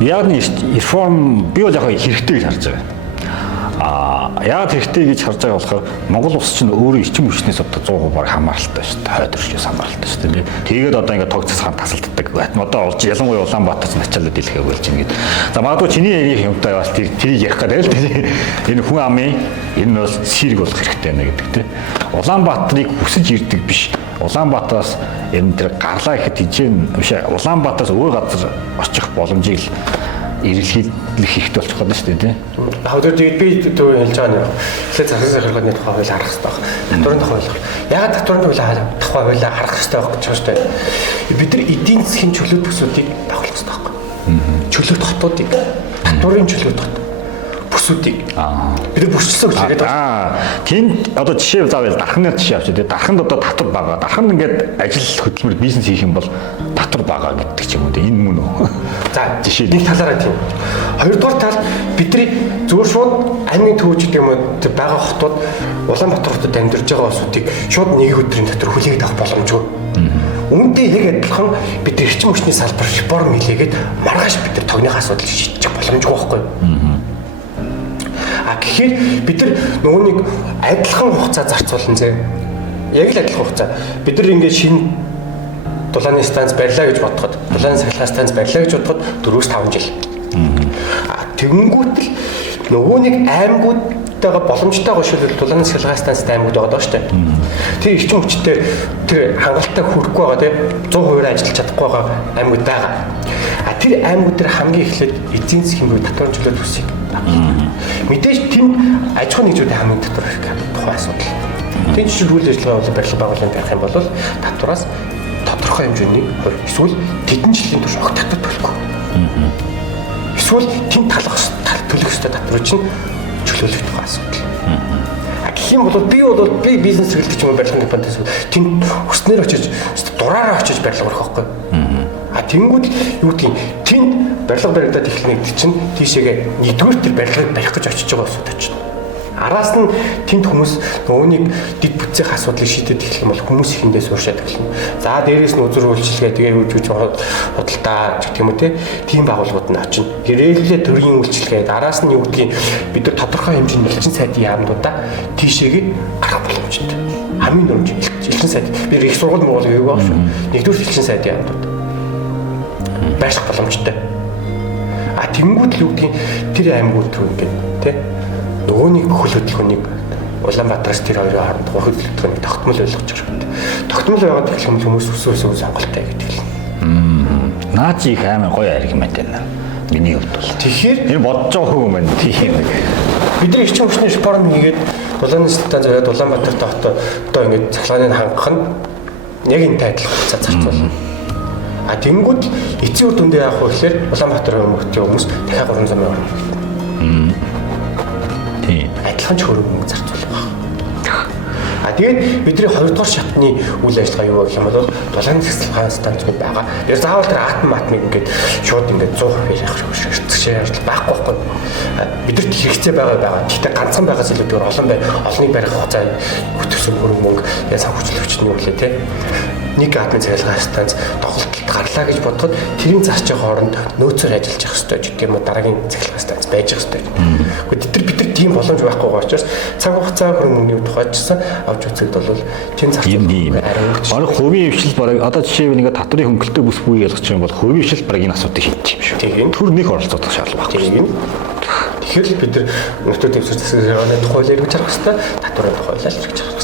яг нэг реформ би бол яг хэрэгтэй гэж харж байгаа. Яагаад хэрэгтэй гэж харж байгаа болохоор Монгол улс чинь өөрөө эрчим хүчнээс одоо 100% баг хамааралтай шүү дээ. Хойд өршөөс хамааралтай шүү дээ. Тэгээд одоо ингээд тогтцохын тасалддаг. Одоо олж ялангуяа Улаанбаатарт начаалууд дэлгээг болж байна гэдэг. За магадгүй чиний ярих юмтай бас тэрийг ярих гэдэг л дээ. Энэ хүн амын энэ бол сэрэг болох хэрэгтэй байна гэдэг тийм. Улаанбаатарыг хүсэж ирдэг биш. Улаанбаатараас энэ тэр гарлаа ихэд хижээн биш. Улаанбаатараас өөр газар очих боломжийг эргэлхийлэх хэрэгтэй болчих гээд шүү дээ тийм. Яг тэгээд би түрүү хэлж байгаа нь эхлээд засгийн захиргааны тухай хуулийг харах хэрэгтэй байна. Татварын тухай хууль. Ягаад татварын тухай хуулийг харах хэрэгтэй байх гэж байна шүү дээ. Бид нар эдийн засгийн чөлөөт бүсүүдийг байгуулах хэрэгтэй байхгүй. Чөлөөт хотуудыг татварын чөлөөт хот бүсүүдийг бид нар бүрчилсэн гэж хэлээд байна. Тэнд одоо жишээ заавал дархны жишээ авч дээ. Дарханд одоо татвар бага. Дарханд ингээд ажил хөдөлмөр бизнес хийх юм бол татвар бага гэдэг ч юм уу. Энэ мөн үү? За жишээ нэг талаараа тийм. Хоёрдугаар тал бидний зөвхөн шууд амийн төвч гэдэг юм уу байгаа хотууд Улаанбаатар хотод амьдарч байгаа улсуудыг шууд нэг өдрийн дотор хүлээгээд авах боломжгүй. Үүнтэй яг адилхан бид эрчим хүчний салбар реформ хийлээгээд маргааш бид нар тогных асуудал шийдчих боломжгүй байхгүй. Тэгэхээр бид нар нөгөө нэг адилхан хугацаа зарцуулна зэ. Яг л адилхан хугацаа. Бид нар ингээд шинэ дулааны станц барьлаа гэж бодоход, дулааны сахилгаан станц барьлаа гэж бодоход 4-5 жил. Тэгэнгүүт л нөгөө нэг аймагуудтайгаа боломжтойгоо шилбэл дулааны сахилгаан станцтай аймагуд байгаа даа штэ. Тэр эрчим хүчтэй тэр хангалттай хүрэхгүй байгаа тийм 100% ажиллаж чадахгүй байгаа аймагуд байгаа. Тэр аймагуд дээр хамгийн эхлээд эзэн засгийн буюу татварын чөлөөт үсийг мэдээж тэнд аж ахуйн нэгжүүдийн хамгийн татвар хэрэг тухай асуудал. Тэнд чинь үйл ажиллагаа болон барилга байгууллагын байх юм бол татвараас тодорхой хэмжээний хувь эсвэл тэдэн жилийн турш огт татвар төлөхгүй. Эсвэл тэнд төлөх ёстой татвар чинь чөлөөлөх тухай асуудал. Гэх юм бол би бизнес эрхлэгч юм барилгын компаниас тэнд хүснээр очиж дураараа очиж барилга барих байхгүй. Тэнгүүд юу гэдгийг тэнд барилга баригдаад эхлэх нэг чинь тийшээгээ нэгдүгээр тэр барилгыг барих гэж очиж байгаа усуд очно. Араас нь тэнд хүмүүс нөгөөнийг дэд бүтцийн асуудлыг шийдэж эхлэх юм бол хүмүүс ихэндээ сууршаад эхэлнэ. За дээрээс нь үзүр үйлчилгээ тэгээ үүж худалдаа гэх юм уу тийм байгууллагууд нь очино. Гэрээлээ төрийн үйлчилгээ араас нь юу гэдгийг бид нар тодорхой хэмжээний элчин сайдын яамнуудаа тийшээгээ гаргах боломжтой. Хамгийн дөрөв элчин сайд бид их сургууль мөрөг юу байгаа шүү. Нэгдүгээр элчин сайдын яамнууд байх боломжтой. Тэнгүүд л юу гэдгийг тэр аймагуд руу ингээд тий нөгөөний бүхэл хөдөлгөөнийг Улаанбаатараас тэр хоёрын хооронд гурван хөдөлгөөнийг тогтмол ойлгож байгаа. Тогтмол байгаад их хүмүүс өсөө сонголттой гэдэг л. Наач их амар гоё аргумент байна. Миний хувьд бол. Тэгэхээр энэ бодож байгаа хүн маань тийм нэг. Бидний эрчим хүчний реформ хийгээд дулааны станц зөөд Улаанбаатарт одоо ингээд цахилгааныг хангах нь яг энэ тайлбар хугацаа зарцуулна. Тэнгүүд эцсийн үр дүндээ яах вэ гэхээр Улаанбаатарын хүмүүс дахиад 300 сая төгрөг. Тийм. Адилхан ч хөрөнгө зарцуулах баг. Тэгээд бидний 2 дугаар шатны үйл ажиллагаа юу гэх юм бол дулааны цэцлэгаан станцууд байгаа. Тэр заавал тэр атмыг ингээд шууд ингээд 100% яах хэрэгцээ байхгүй байхгүй. Бидэрт хэрэгцээ байгаа. Гэхдээ ганцхан байгаас илүүтэйгээр олныг барих хугацаа хөтөсөн хөрөнгө мөнгө санхүүжилэгчний үлээ тий. Нэг атмын цэцлэгаан станц тоглолтод гарлаа гэж бодоход тэрийн зарчийн хооронд нөөцөөр ажиллаж явах хэрэгтэй гэх юм уу дараагийн цэцлэгаан станц байж хэрэгтэй. Гэхдээ бид нар тийм боломж байхгүй байгаа учраас цаг хугацаа хөрөнгөний тухайчсан авч үзэхэд бол тийм зарчим бараг хувийн хвшил бараг одоо жишээ нэг татварын хөнгөлөлтөө бүс буй ялгах юм бол хувийн хвшил бараг энэ асуудыг шийдчих юм шүү. Тийм. Түр нэг оролцох шаардлага байхгүй. Тэгэхээр бид нар нөхцөл дэвсгэр засгийн тухай ярих гэж хэрэгтэй, татварын тухай ярих гэж хэрэгтэй.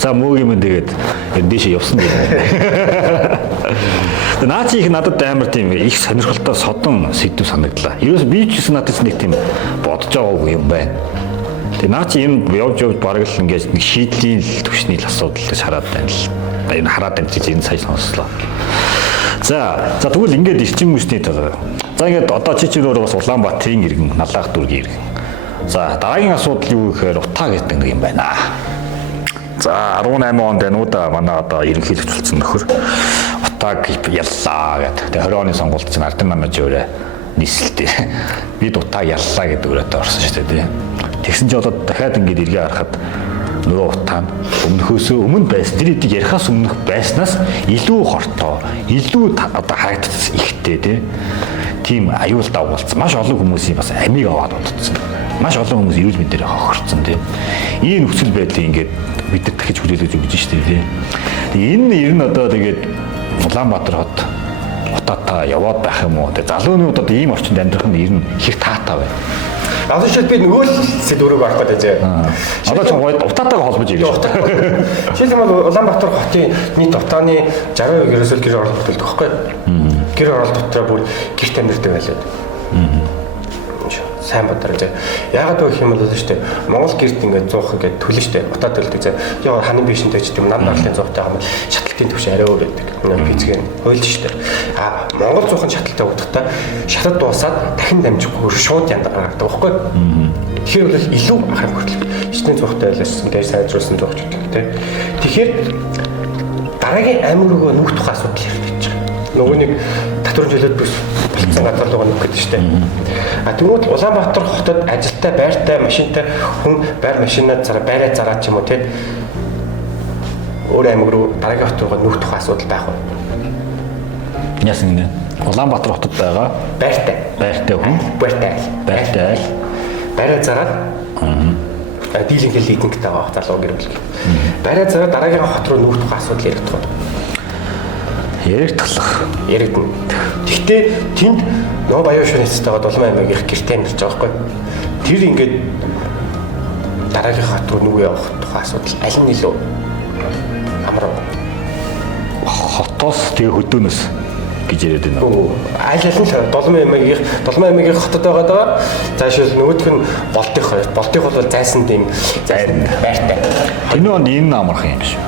За мөг юм тэгээд энэ дэше явсан юм. Наач их надад амар тийм их сонирхолтой содон сэдв санагдлаа. Ерөөс би ч гэсэн надад нэг тийм бодож байгаагүй юм байна. Тэгээ наач энэ явж бараг л ингээд нэг шийдлийн төвшний асуудал гэж хараад байна л. Энэ хараад байна гэж энэ сая сонслоо. За тэгвэл ингээд эрчим хүчний тал. За ингээд одоо чичээрөөр бас Улаанбаатарын иргэн, Налаах дүүргийн иргэн. За дараагийн асуудал юу гэхээр утаа гэдэг нэг юм байна. За 18 онд энүүда манай одоо ерөнхийлөгч болсон нөхөр утааг яллаа гэдэг. Тэгээ 20 оны сонгуульд чинь Ардын намжийн өрөө нийслэлтэй бид утааг яллаа гэдэг өрөөтэй орсон шүү дээ. Тэгсэн чи одоо дахиад ингээд эргээ харахад нөгөө утаа өмнөхөөсөө өмнө байсан тэр эдийг ярихаас өмнөх байснаас илүү хортой, илүү одоо харагдц ихтэй тийм аюул дагуулсан. Маш олон хүмүүсийн бас амийг аваад удацсан. Маш олон хүмүүс эрүүл мэндээр хохирцсон тийм. Ийм нөхцөл байдлыг ингээд бидэд дахиж хүлээлгэж өгч штэ тийм. Энэ ер нь одоо тэгээд Улаанбаатар хот хотоотаа яваад байх юм уу? Тэгээд залуунууд одоо ийм орчинд амьдрах нь ер нь их таатай байна. Одоо ч би нөгөө л сэдвүүрийг орох гэдэг зэ. Одоо ч гоё утаатайгаа холбож ирж байна. Жишээлбэл Улаанбаатар хотын нийт утааны 60% ерөөсөө гэр оролт төлдөг байхгүй. Гэр оролт дотроо бүр гэрт амьддаг байлаа. Сайн бодроо зэ. Яагаад вэ гэх юм бол шүү дээ. Монгол гэрт ингээд 100 ингээд төлнө шүү дээ. Утаа төлдөг зэ. Яг ханы бишэнтэй ч гэдэм нам дарлын 100-тай юм шаталтын төвш арай өөр байдаг. Бицгэн хуйлж шүү дээ. Монгол 100-ын шаталтай өгдөхдөө шатад дуусаад дахин дамжихгүй шууд яндардаг байхгүй. Тэгэхээр бол илүү анхаарах хэрэгтэй. Ичнээ 100-тай байлаас ингээд сайжруулсан 100 ч гэдэг тийм. Тэгэхээр дараагийн амир руу нүүх тухай асуудал ярьж байгаа. Нөгөө нэг татварын төлөөд бүс болцсон газар руу нүүх гэдэг шүү дээ. Тэгвэл Улаанбаатар хотод ажилтай, байртай, машинтай хүн байр машинаа байраа зараад ч юм уу тийм өөр аймаг руу дараагийн хот руу нүүх тухай асуудал байх уу? Яасан гинэ? Улаанбаатар хотод байгаа байртай хүн байртай байраа зараад дийлэнх лидингтэй байгаа залуу гэр бүл. Байраа зараад дараагийн хот руу нүүх тухай асуудал яригдах уу? Яригдана. Гэхдээ тэнд нөгөө баян шөнөстэйгээ 7 аймагийнх гэртээ амьдарч байгаа байхгүй. Тэр ингээд дараагийн хот руу нүгэ явах тухай асуудал аль нь илүү амар хотоос тэгээ хөдөөнөөс гэж яриад байна. Аль аль нь 7 аймагийнх хотод байгаа. Заашгүй нөгөөх нь болтих бол зайсан тийм байртай. Энэ он энэ амархан юм биш үү?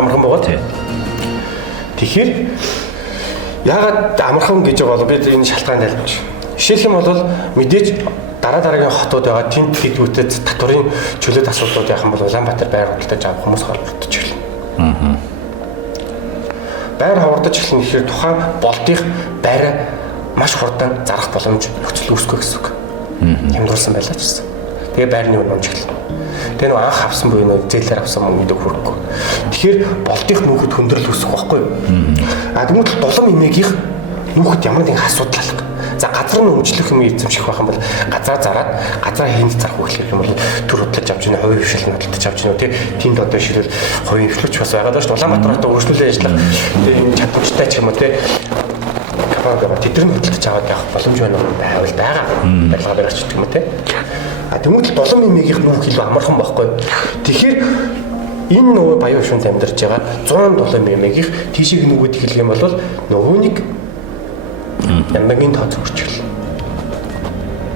Амархан байгаа тийм. Тэгэхээр яагаад амархан гэж байгаа бол бид энэ шалтгаан тайлбарч. Жишээлх юм бол мэдээж дараагийн хотууд байгаа тэнд хэдвүүтэд татварын чөлөөт асуудлууд яах юм бол Улаанбаатар байр худалдаж авах хүмүүс хорвогдож ирнэ. Байр ховордож эхлэн гэхээр тухайн болдих байраа маш хурдан зарах боломж нөхцөл үүсгэх гэсэн үг. Хямдруулсан байлаа ч гэсэн. Тэгээ байрны үн унжиглана. Тэгээ нэг анх авсан буюу нэг зээлээр авсан мөнгөд хүрэхгүй. Тэгэхээр болдих нүүхэд хөндрөл үүсэх байхгүй юу? Тэгвэл дулам эмээгийнх нүүхэд ямар нэгэн асуудал алга. За газар нь өмчлөх юм эзэмших байх юм бол газар зараад газар хийнд зарах үхлэх юм бол төр хөдлөж авч яана хувийн хвшил хөдлөж авч яана тий тэнд одоо ширэл хувийн хвшлч бас байгаа даа шүү. Улаанбаатар хотод өргөжлүүлээ ажиллах тий чадвартай ч юм уу тий тэдний хөдөлж аваад явах боломж байна уу байвал байгаа. Барилга баригч гэх юм уу тий. Тэгвэл дулам эмээгийнх нүүх илүү амархан байхгүй. Тэгэхээр энэ нөгөө баян шүнт амьдарч байгаа 100 дулам эмээгийнх тийшээ нөгөөд хэлэх юм бол нөгөө нэг яндагийн тооц хүрч ирлээ.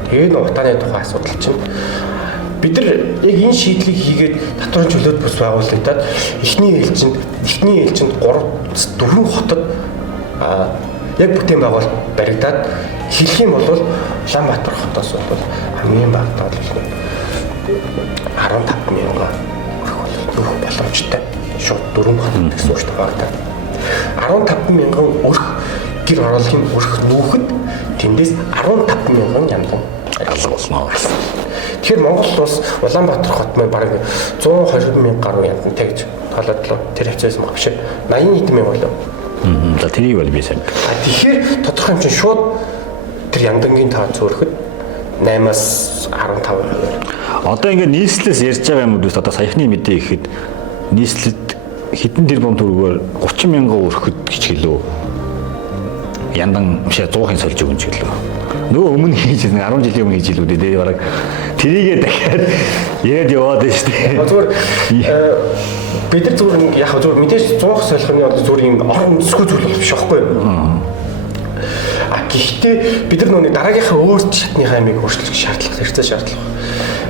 Тэгээ нөгөө утааны тухай асуудал чинь бид нар яг энэ шийдлийг хийгээд татварын чөлөөт бус байгуулагдаад эхний ээлжинд 3-4 хотод яг бүтээн байгуулалт баригдаад хэлэх юм бол Улаанбаатар хотоос бол хамгийн багтаа л 15,000 өрх боломжтой. Шууд 4 хотод гэсэн үг шүү дээ. 15,000 өрх гэр оролцооны өрх нүүхэд тэндээс 15,000 яндан алга болно. Тэгэхээр Монгол улс Улаанбаатар хот маань бараг 120,000 гаруй яндантай гэж тоолодлоо. Тэр хавцаас мах биш. 80,000 болов. За тэрийг бол би сайн. Тэгэхээр тодорхой хэмжээнд шууд тэр яндангийн тоо зөөрөхөд 8-аас 15%. Одоо ингээд нийслэлээс ярьж байгаа юм уу одоо саяхны мэдээ ихэд нийслэлд хэдэн тэрбум төгрөгөөр 30,000 өрхөд гэж хэлөө. Яндан мшаа 100-ын сольж өгөн ч гэлээ. Нөгөө өмнө хийж 10 жилийн өмнө хийж илүүдээ дээр бараг тэрийгээ дахиад яриад яваад байна шүү дээ. Зүгээр бид нар зүгээр яг зүгээр мэдээж 100 солихны бол зүгээр юм орон өсгөө зүйл биш байхгүй юу? Гэхдээ бид нар нөгөө дараагийнхаа өөр шатныхаа амийг өөрчлөх шаардлага хэрэгцээ шаардлага.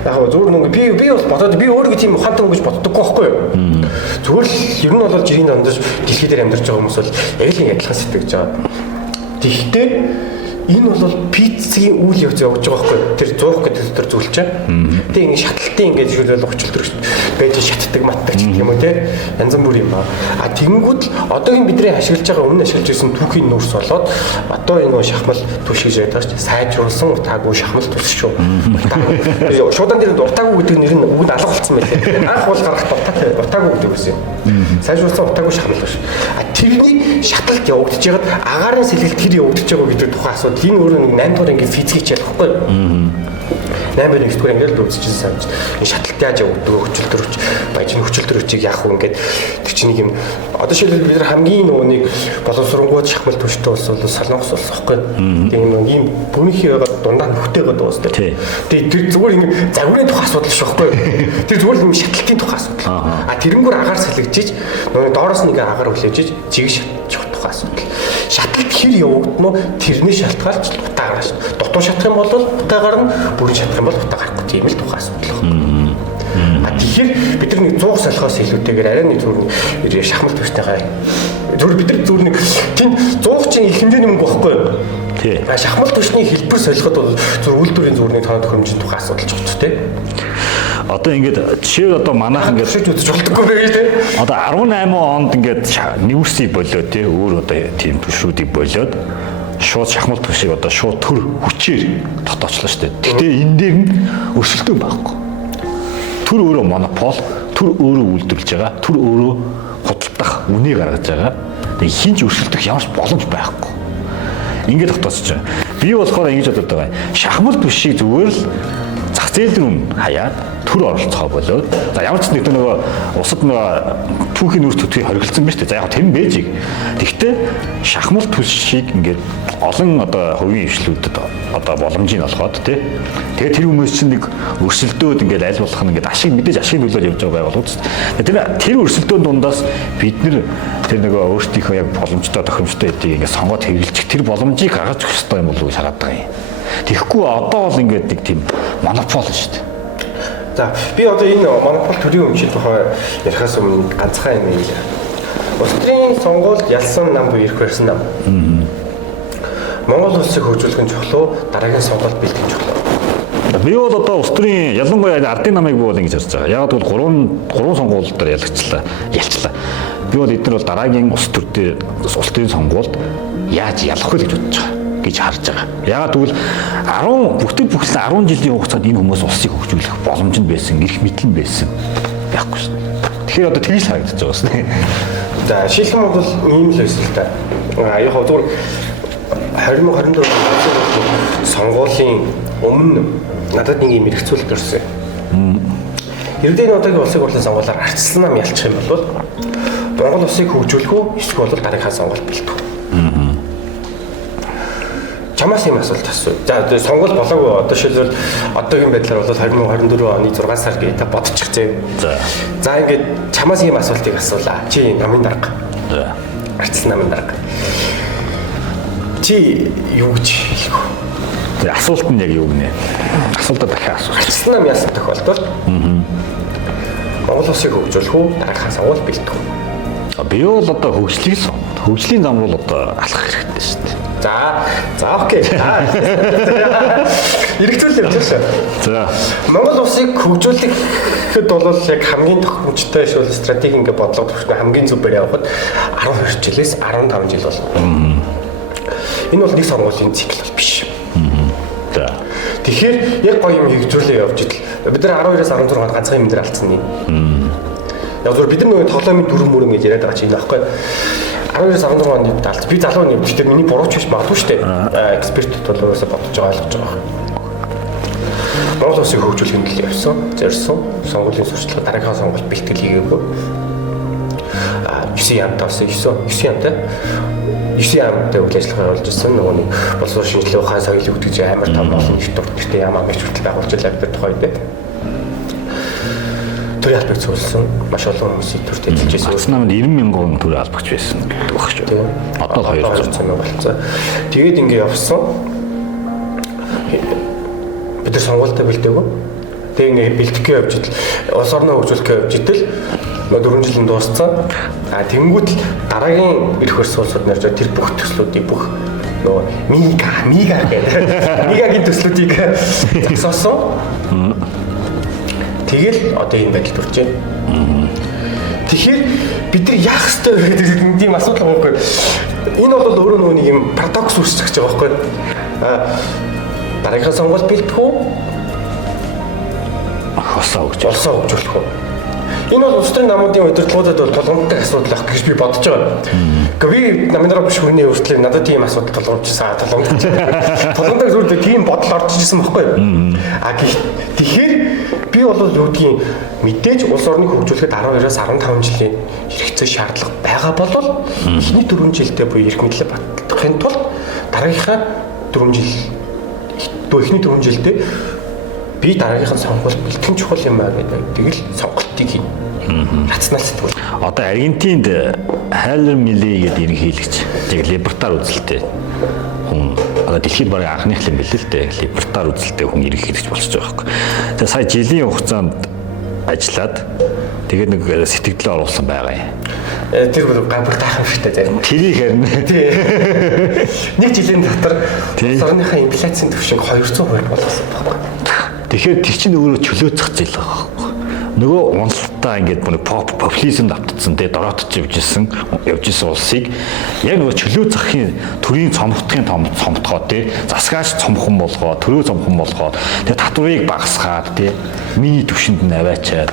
Яг нь зүгээр нөгөө би бол бодоод би өөрөө тийм ухаантай гэж боддоггүй байхгүй юу? Зүгээр л ер нь бол жирийн дондож дэлхий дээр амьдарч байгаа хүмүүс бол яг л адилхан сэтгэж байгаа. Тэгэхдээ энэ бол пиццгийн үйл явц явж байгаа байхгүй тэр 100 гэдэг дотор зүйлч. Тэгээ ингэ шаталтын ингэ жишээлбэл училтөр байж шатдаг матдаг ч гэх юм уу те янз бүр юм ба. А тэгэнгүүт одоогийн бидний ашиглаж байгаа өмнө ашиглаж байсан түүхийн нүүрс болоод одоо энэ шахмал түлш гэж яриад байгаа ч сайжруулсан утаагүй шахмал түлш шүү. Шуудан дээр утаагүй гэдэг нэр нь үгэнд алга болсон байлээ. Анх бол гарахт утаагүй гэдэг байсан юм. Сайжруулсан утаагүй шахмал түлш. А тэрний шаталт явагдаж байгаад агаарын сэлгэлт тэр явагдаж байгаа гэдэг тухайн асуудал энэ өөрөө нэг 8 дугаар ангийн физик хичээл байхгүй юу? 8-ын 9-р ангиар л үзчихсэн санаж. Энэ шаталт яаж явагддаг хүчил төрөвч баяжны хүчил төрөвчийг яах вэ ингээд тэр чинь нэг юм одоо шилбэл бид нар хамгийн нөгөөнийг боловсронгууд шахмал төвчтэй болсон бол солонгос болсон байхгүй юу? Тэгээ юм бүнийхээ байгаа дундаа нүхтэйгээ дуусдаг. Тэгээ тэр зүгээр юм загварын тухай асуудал шүү байхгүй юу? Тэр зүгээр юм шаталтын тухай асуудал. А тэрнгүүр агаар салгижиж нөгөө доороос нэг агаар хүлээж жиг шатчих тухай асуудал. Шаталт хэр явагдана уу тэрний шалтгаалж утаа гарна шүү. Дутуу шатах юм бол утаа гарна, бүрэн шатах юм бол утаа гарахгүй тийм л тухай асуудал байна. А тэгэхээр бид нар нэг 100 солихоос илүүтэйгээр арай нэг зүгээр шахмал төвчтэйгээ зүгээр бид нар зүгээр нэг тийм 100-ын их хэмжээний мөнгө байхгүй юу? Тий. А шахмал төвчний хэлбэр солиход бол зүгээр үйлдвэрийн зүрхний тоног төхөөрөмжийн тухай асуудал ч болчих тий. Одоо ингээд жишээ одоо манайх ингээд шиж үзэж болдоггүй байх тий. Одоо 18 онд ингээд нүүрсийг болоод тий өөр одоо тийм төшрүүдийг болоод шууд шахмал төвшийг одоо шууд төр хүчээр дотоочлоо шүү дээ. Гэтэ энэ дээр нь өрсөлдөөн байхгүй. Төр өөрөө монопол, төр өөрөө үйлдвэрлэж байгаа, төр өөрөө худалдах үнэ гаргаж байгаа. Тэгээ хинч өрсөлдөх ямар ч боломж байхгүй. Ингээд дотоосч байгаа. Би болохоор ингэж бодод байгаа. Шахмал төвшийг зүгээр л зах зээл рүү хаяад төр оролцоо болоод за ямар ч нэг нөгөө усад нөгөө түүхийн нүүрс төтгийг хоригдсан байна шүү дээ. За яг тэр нь бэжиг. Тэгвэл шахмал төвшийг ингээд олон одоо хувийн хвшлүүдэд одоо боломжийг олгоод тий. Тэгээд тэр хүмүүс чинь нэг өрсөлдөөд ингээд аль болох нь ингээд мэдээж ашиг нөлөөд явж байгаа байгууллагууд шүү дээ. Тэр өрсөлдөөнд дундаас бид нэр тэр нөгөө өөрсдийнхөө яг боломжтой тохиромжтой эдийг ингээд сонгоод хэвлэлчих тэр боломжийг гаргаж өгөх хэрэгтэй юм болов уу гэж хараад байгаа юм. Тэгэхгүй одоо бол ингээд нэг тийм монопол шүү дээ. За би одоо энэ монопол төрийн өмчийн тухай ярихаас өмнө ганцхан юм хэлээ. Улсын сонгуульд ялсан нам буюу ирэх барьсан нам. Монгол улсыг хөгжүүлэх нь чухал, дараагийн сонгуульд бэлтгэх нь чухал. Би бол одоо улс төрийн ялангуяа ардын намыг би бол ингэж харж байгаа. Яг бол 3 сонгууль дээр ялцлаа. Би бол эдгээр бол дараагийн улс төрийн сонгуульд яаж ялах вэ гэж бодож байгаа гэж харж байгаа. Яагаад гэвэл бүхэл 10 жилийн хугацаанд энэ хүмүүс улсыг хөгжүүлэх боломж нь байсан, эрх мэдэл нь байсан байхгүй шин. Тэгэхээр одоо тэгж харагдаж байгаа шин. За шилхэн бол ийм л байсан л та. Яг зүгээр 2024 оны сонгуулийн өмнө надад нэг юм эргцүүлэлт өрсөн. Ердийн одоогийн улсын хурлын сонгуулиар арчилсан нам ялчих юм бол Монгол улсыг хөгжүүлэх үү эсвэл дараагийн сонгуульд бэлтгэх үү? Чамаас юм асуулт асуу. За сонгуул болоогүй одоо шилбэл одоогийн байдлаар бол 2024 оны 6 сар гэдэг бодчих зэ. За ингээд чамаас юм асуултыг асуулаа. Чи намын дарга. За. Арчилсан намын дарга. Чи юу гэж хэлэх вэ? Тэгээ асуулт нь яг юу гэнэ? Асуултаа дахиад асуу. Арчилсан нам яасан тохиолдолд Монгол улсыг хөгжүүлэх үү дараагийн сонгуульд бэлтгэх үү? Би бол одоо хөгжлийн зам бол одоо алхах хэрэгтэй шүү дээ. За окей. Иргэцүүлээ явуулсан. За. Монгол улсыг хөгжүүлэхэд бол яг хамгийн тохиромжтой шүүл стратеги ингээд бодлого төвчнө хамгийн зөв барь явахад 12 жилээс 15 жил болно. Энэ бол нэг сонгуулийн цикл бол биш. За. Тэгэхээр яг гоё юм хөгжүүлээ явж идэл бид нар 12-аас 16 он ганцхан юм дээр алдсан юм. Яг зөв бид нар нөгөө тоглоомын дүрм мөрөн гэж яриад байгаа чинь аахгүй. 12-аас 16 оны талд би залуу нэг гэхдээ миний бурууч биш магадгүй шүү дээ. Экспертүүд бол өөрөөсөө бодож байгаа ойлгож байгаа. Монгол улсыг хөгжүүлэхэд л явсан, зорьсон, сонгуулийн сурчлага дараагийн сонгуульд бэлтгэл хийгээгүй. 9 янтаа болсон 9 янтай 9 янтай үйл ажиллагаа явуулж ирсэн нөгөө нэг боловсрол шинжилгээ ухаан соёл өгдөж амар том олон их төрөлтэй ямар мэж хүртэл байгуулж байлаа гэдэг тухай дээ. Төрийн албаг цугласан маш олон хүмүүсийн төрт ажиллаж байсан. Улс намд 90 мянган төрийн албагч байсан гэдэг багш шүү. Одоо 200 мянга болсон. Тэгээд ингэ явсан. Бид нар сонгуультай бэлдээгүй. Тэгээд ингэ бэлтгэх явж идэл улс орноо хөгжүүлэх явж идэл 4 жилийн дууссан. Тэнгүүд дараагийн ирэх хөрс улсууд нэрж тэр бүх төслүүдийг бүх нөгөө мигагийн төслүүдийг засаасан. Тэгэл одоо ийм байдалд хүрч байна. Тэгэхээр бид нар яах ёстой вэ гэдэг тийм асуудал байгаа байхгүй. Энэ бол өөрөө нөгөө нэг юм парадокс үүсчих гэж байгаа байхгүй. Дараагийн сонгуульд бэлдэх үү? Хосоо гэж. Олсоо хөгжүүлэх үү? Энэ бол улс төрийн намуудын удирдлагуудад бол тулгамдтай асуудал ах гэж би бодож байгаа. Гэхдээ би намынараа биш хүний хүртэл надад тийм асуудал тулгамдчихсан. Тулгамдтай зүйл тийм бодол орж ирсэн байхгүй юу? Тэгэхээр би бол юу гэдгийг мэдээж улс орныг хөгжүүлэхэд 12-аас 15 жилийн хэрэгцээ шаардлага байгаа бол эхний 4 жилдээ буюу эрх мэдлээ батлахын тулд дараагийнхаа 4 жил эхний 4 жилдээ би дараагийнхаа сонгуульд бэлтгэн чухал юм аа гэдэг л сонголтыг хийнэ. Рационал сэтгүүл. Одоо Аргентинд Хайлер Милей гэдэг ерөнхийлөгч яг либертар үзэлтэй хүн одоо дэлхийд бараг анхных юм билээ л дээ. Либертар үзэлтэй хүн ерөнхийлөгч болчихж байгаа байхгүй. Тэгээ сая жилийн хугацаанд ажиллаад тэгээд нэг сэтгэлдээ оруулсан байгаа юм. Тэр бүр гамбар таахан шигтэй зарим. Тэрийг харин нэг жилийн дотор орныхаа инфляцийн түвшинг 200% болгосон байхгүй. Тэгэхээр тэр чинь өөрөө чөлөөцөх зээл байгаа байхгүй. Нөгөө уналтаа ингээд бүр популизмд автцсан те дороотж явж исэн улсыг яг нөгөө чөлөөцөхийн төрийн цомгтгийн цомтгоо те засгаач цомхон болгоо төрөө цомхон болгоо тэгээ татварыг багасгаад те миний түвшинд нь аваачаад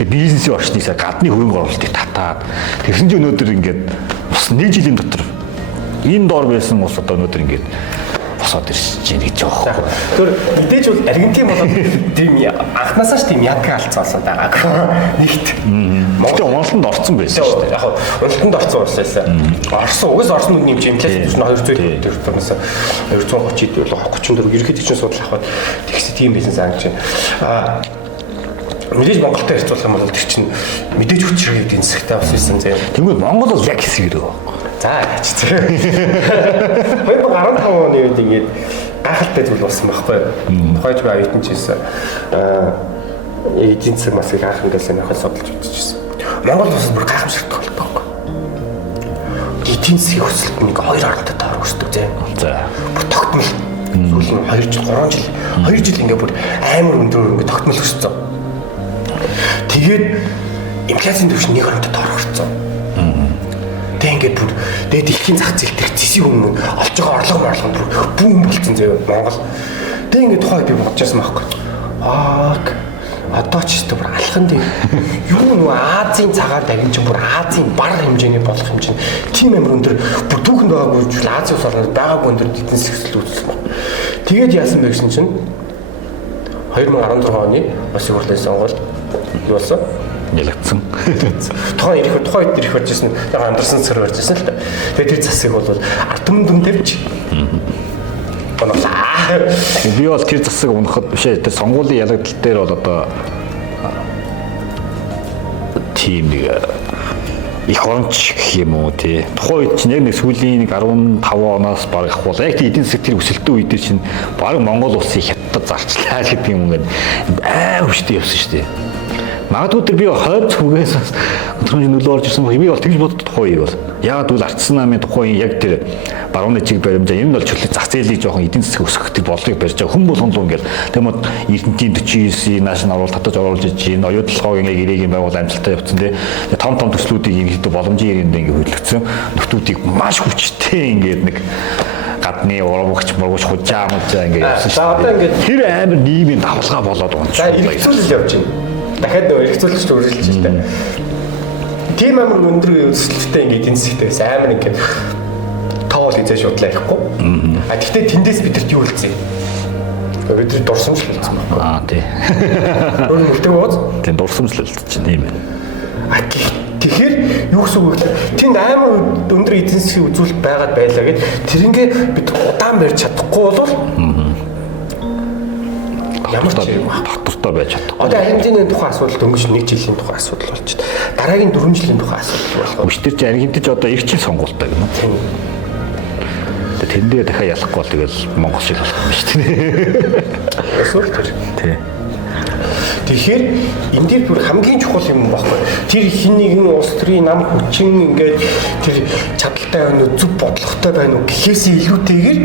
тэгээ бизнесийн орчныг гадны хөрөнгө оруулалтыг татаад тэгсэн чинь өнөөдөр ингээд бас нэг жилийн дотор энэ доор байсан улс одоо өнөөдөр ингээд босоод ирж байна гэж байгаа юм. Тэр мэдээж бол Аргентин болоод тийм анхнаасаа ч тийм янка алдсан байгаа. Нэгт. Монголын уналтанд орсон байсан шүү дээ. Яг уналтанд орсон улс байсан. Орсон нэмж инфляцийн түвшин 200 төрнөөс 230 34 ерөнхийд чинь судлах аваад тэгс тийм бизнес ангиж байна. Мэдээж Монголтой харьцуулах юм бол тэр чинь мэдээж хүчрэг эдийн засгтай бас байсан заяа. Тэгвэл Монгол бол яг хэсэг ирэх байна. За яач зэ. 2015 оны үед ингээд гайхалтай зүйл болсон байхгүй юу? Хойч ба оюутан ч гэсэн эдийн засаг бас их анх ингээс нөхөд судалж үзчихсэн. Монгол улс бүр гайхамшигтай болдог байхгүй юу? Эдийн засгийн өсөлт нэг 2 оронтой доор өсдөг зэ. За. Бүр тогтмол сүүлийн 2 жил 3 жил 2 жил ингээд бүр амар өндөр ингээд тогтмол өссөн. Тэгээд инфляцийн түвшин 1 оронтой доор орсон. Тэг ингээд бүр тэгээд дэлхийн зах зээл дээр зэсийн өмнө олж байгаа орлого бүр бүүн болцсон зөө Монгол. Тэг ингээд тухай би бодчихсан байхгүй. Одоо ч гэсэн бүр алхан дээ. Юу нөгөө Азийн цагаан давин чинь бүр Азийн бар хэмжээний болох юм чинь тийм амар өндөр бүр түүхэнд байгаагүй ч Азийн улс орнууд байгаагүй өндөр эдийн засаг үүссэн байна. Тэгээд яасан бэ гэсэн чинь 2016 оны бас хурлын сонгуульд юу болсон? Нэлэгдсэн. Тухайн үед ирэх барьжсэн. Яг андарсан цэр барьжсэн л та. Тэгээд тэр засыг бол ард түмэн тавьж. Боноглаа. Би бол тэр засыг унахад бишээ тэр сонгуулийн ялагдал дээр бол одоо тийм нэг их оронч гэх юм уу тий. Тухайн үед чинь яг нэг сүүлийн нэг 15 оноос баг ахвал яг эдийн засаг тэр өсөлтөө үед чинь баг Монгол улсыг хятад зарчлаа гэдэг юм ингээд аим хүчтэй явсан шүү дээ. Магадгүй тэр би хойд зүгээс өдрөмж нөлөө орж ирсэн би бол тэгж боддог тухай бол яагаад гэвэл ардсан намын тухайн яг тэр барууны чиг баримжаа энэ бол чөлөө зах зээлийг жоохон эдийн засаг өсгөх тэр бодлогыг барьж байгаа хүн болгон л ингээл тэгмэд Эрдэнэтийн 49 нааш оруулалт татаж оруулж иж энэ оюутлогын яг ирээгийн байгуул амжилттай явцсан тий том төслүүдийг ерөнхийдөө боломжийн ирээнд ингээд хөдөлгцэн нөхдүүдийг маш хүчтэй ингээд нэг гадны урагч хужаа мужаа ингээд явсан шүү. Одоо ингээд тэр амар нийгмийн давлгаа болоод байна. За эргэцүүлэл явж байна. Дахиад нөгөө эргэцүүлэгч үргэлжлэж байна. Тийм амар өндөр өсөлттэй ингээд эдийн засгтай байсан амар ингээд тоол хийж шуудлаа ихгүй. Гэхдээ тэндээс бидэрт юу хэлсэн? Бидний дурсамж л хэлсэн байна. Тий. Өөр үлдэг бооз? Тий дурсамж л хэлсэн тийм ээ. Тэгэхээр юу гэсэн үг вэ? Тэнд амар өндөр эдийн засгийн үзүүлэлт байгаад байлаа гэд тэрнгээ бид удаан барьж чадахгүй бол ямар ч юм татвартай байж чадахгүй. Одоо Аргентины тухайн асуудал дөнгөж 1 жилийн тухайн асуудал болчиход дараагийн 4 жилийн тухайн асуудал болох. Өчтөр чи Аргентинч одоо их жил сонгуультай гэнэ. Тэндээ дахиад ялахгүй бол тэгэл Монгол шиг болох юм шүү дээ. Эсвэл тэр. Тий. Тэгэхээр энэ дээр бүр хамгийн чухал юм баггүй. Тэр хин нэгэн улс төрийн нам хүчин ингээд тэр чадaltaй байна уу, зөв бодлоготой байна уу гэхээс илүүтэйгээр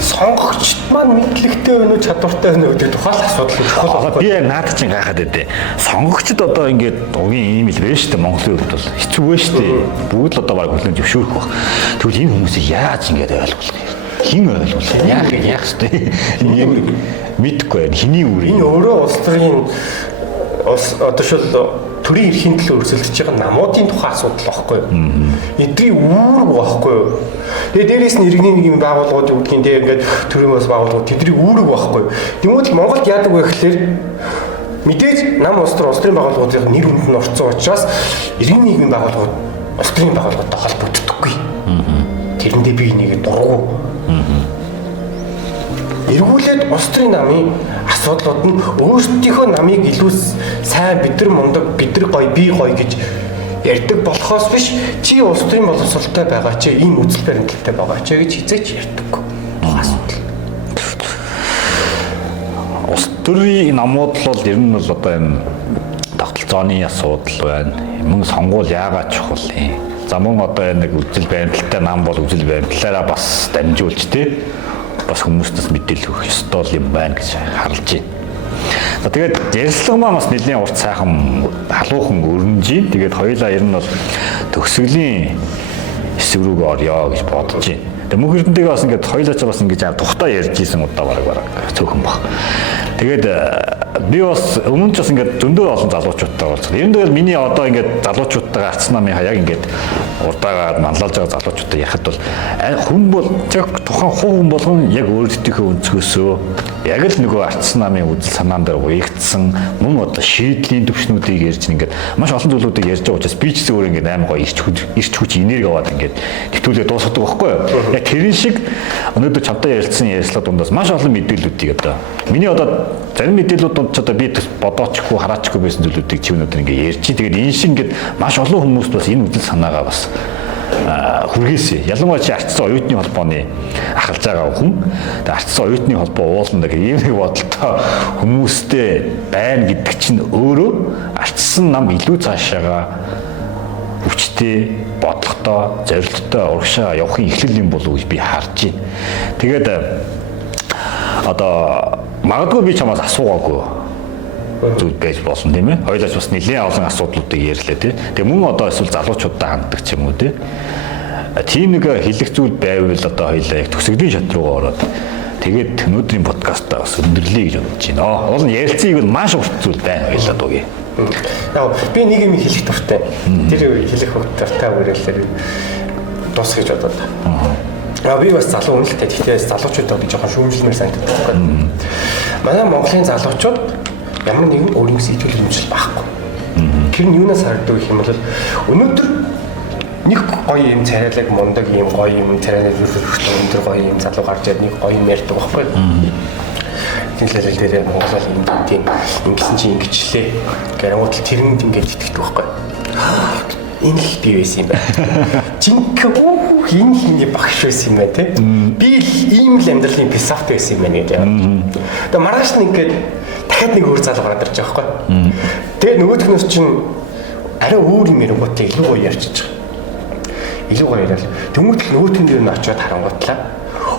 сонгогчд маань мэдлэгтэй байна уу, чадвартай байна уу гэдэг тухай асуудал чухал баггүй. Би яг наад чинь гайхаад байдээ. Сонгогчд одоо ингээд угийн ийм л байна шүү дээ. Монголын хувьд бол хэцүү байна шүү дээ. Бүгд л одоо баг хүлэн зөвшөөрөх баг. Тэгвэл энэ хүмүүсийг яаж ингээд ойлгуулах юм? Хин ойлгуулах? Яах вэ? Ийм мэдгүй байна. Хиний үр энэ өөрөө улс төрийн одоо шил төрийн эрхийн төлөө өрсөлдөж байгаа намуудын тухай асуудал байхгүй юу? Эдний үүрэг байхгүй юу? Тэгээ дээрээс нь иргэний нэгэн байгууллагууд юу гэдгийг тэгээ ингээд төрийн бас байгууллагууд тэдний үүрэг байхгүй юу? Тэгмээд Монголд яадаг вэ гэхээр мэдээж нам улс төрийн байгууллагуудын нэр хүнд нь орцсон учраас иргэний нэгэн байгууллагууд улс төрийн байгууллагуудтай холбогддоггүй. Тэрэндээ би нэгэ дургу. Эргүүлээд улс төрийн намын асуудлууд нь өөрсдийнхөө намыг илүү сайн бид нар мундаг, бид нар гоё, би гоё гэж ярьдаг болохоос биш чи улс төрийн боловсролтой байгаа чи ийм үзэл баримталтай байгаа чи гэж хизээч ярьдаггүй. Асуудал. улс төрийн намууд бол ер нь бол одоо энэ тогтолцооны асуудал байна. Мөн сонгуул яагаад чухал юм? За мөн одоо нэг үзэл баримталтай нам бол үзэл баримтлаараа бас дамжуулж тий бас хүмүүстээс мэдээлэл өгөх ёстой юм байна гэж харж байна. За тэгээд ярилцлага маань бас нэлээд урт сайхан халуухан өрнөж байна. Тэгээд хоёулаа ер нь бол төгсгөлийн хэсэг рүү орё гэж бодож байна. Тэгээд мөнх эрдэнтэйгээ бас ингээд хоёулаа ч бас ингэж тухтай ярьж исэн удаа бараг цөөхөн баг. Тэгээд би бас өмнө ч бас ингээд зөндөө олон залуучуудтай уулзсан. Ер нь тэгэл миний одоо ингээд залуучуудтайгаа арц намын хаяг ингээд урдаагаад манлайлж байгаа залуучуудтай ярихад бол хүн бол яг тухайн хүн болгон яг өөрсдийнхөө өнцгөөсөө яг л нөгөө арц намын үзэл санаан дээр уягдсан мөн одоо шийдлийн төвшнүүдийг ярьж ингээд маш олон зүйлүүдийг ярьж байгаа учраас би ч гэсэн өөр ингээд амар гоё ирч хүч энерги аваад ингээд тэтгүүлээ дуусгадаг байхгүй юу? Яг тэрэн шиг өнөөдөр чамтай ярилцсан ярилцлага дундаас маш олон мэдээллүүдийг одоо миний одоо зарим мэдээллүүд ч одоо би бодоочгүй хараачгүй байсан зүйлүүдийг чи өнөөдөр ингээд ярьж. Тэгээд энэ шиг ингээд маш олон хүмүүст бас энэ үзэл санаагаа бас хүргээсэй. Ялангуяа чи Ардсан оюутны холбооны ахалж байгаа хүн. Тэгээд Ардсан оюутны холбоо уулна гэх ийм нэг бодолтой хүмүүстэй байна гэдэг чинь өөрөө Ардсан нам илүү цаашаага хүчтэй, бодлоготой, зорилттой урагшаа явахын эхлэл юм болов уу гэж би харж байна. Тэгээд одоо магадгүй би чамаас асуугаагүй зүйл байж болно тийм ээ. Хоёулаач бас нэлээд олон асуудлуудыг ярьлаа тийм. Тэгээ мөн одоо эсвэл залуучуудаа ханддаг ч юм уу тийм. Тийм нэг хэлэх зүйл байвал одоо хоёулаа яг төгсгөлийн шат руугаа ороод тэгээд өнөөдрийн подкастаа бас өндөрлөе гэж бодож байна. Уул нь ярилцгийг бол маш урт зүйл байна хоёулаа дуугүй. Яг би нэг юм хэлэх дуртай. Тэр хэлэх дуртай үрэлээр дуус гэж бодоод. Би бас залуу үнэлтэй. Гэхдээ залуучуудад жоохон шүүмжлэмээр санагддаг. Манай Монголын залуучууд ямар нэгэн өөрөөс идэвхтэй хэмжил байхгүй. Тэр нь юунаас харагддаг гэх юм бол өнөөдөр нэг гоё юм царайлаг мундаг юм гоё юм царайлаг өндөр гоё юм залуу гарч ирээд нэг гоё юм ярьдаг байхгүй. Тэнцлэл дээр Монголын юм тийм ингэсэн чинь ингэчлээ. Гэрэмтэл тэрэнд ингэж итгэдэг байхгүй. Энэ л би байсан юм байна. Жинхэнэ энэ хиний багш байсан юм байна те. Би л ийм л амьдралын философи байсан юм байна гэдэг. Тэгээ маргааш нь ингээд дахиад нэг өөр залуу гараад ирж байгаа байхгүй. Тэгээ нөгөөхнөөс чинь арай өөр юм ярингуудтай илүү гоё ярьчих. Илүү гоё яриад. Тэмүүтэл нөгөөх нь юу очиод харангуутлаа.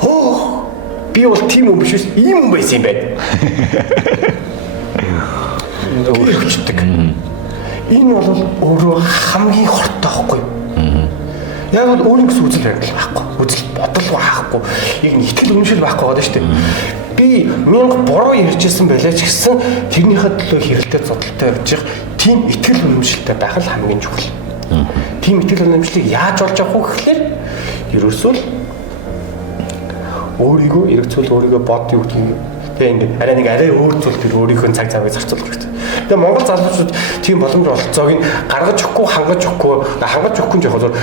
Оо би бол тийм юм биш үү? Ийм юм байсан юм байна. Өөр хүчтэй. Энэ бол өөрөө хамгийн хортой байхгүй. Яг бол өөрийн гэсэн үзэл баримтлал байхгүй. Үзэл бодол байхгүй. Яг нэгтгэл үнэмшил байхгүй байгаа шүү дээ. Би 1000 буруу ярьжсэн байлаа ч гэсэн тэрнийхээ төлөө хэрэлдээ зодтолтой явж байгаа тийм итгэл үнэмшилтэй байх л хамгийн чухал. Тийм итгэл үнэмшлийг яаж олж авах вэ гэхээр ерөөсөө л өөрийгөө эргцүүл өөрийгөө бод юу гэдэг тийм ингээд арай өөр зүйл төр өөрийнхөө цаг завыг зарцуулах хэрэгтэй. Тэгээ Монгол залуучууд тийм боломж олцоог нь гаргаж өгөхгүй, хангаж өгөхгүй нь жоохон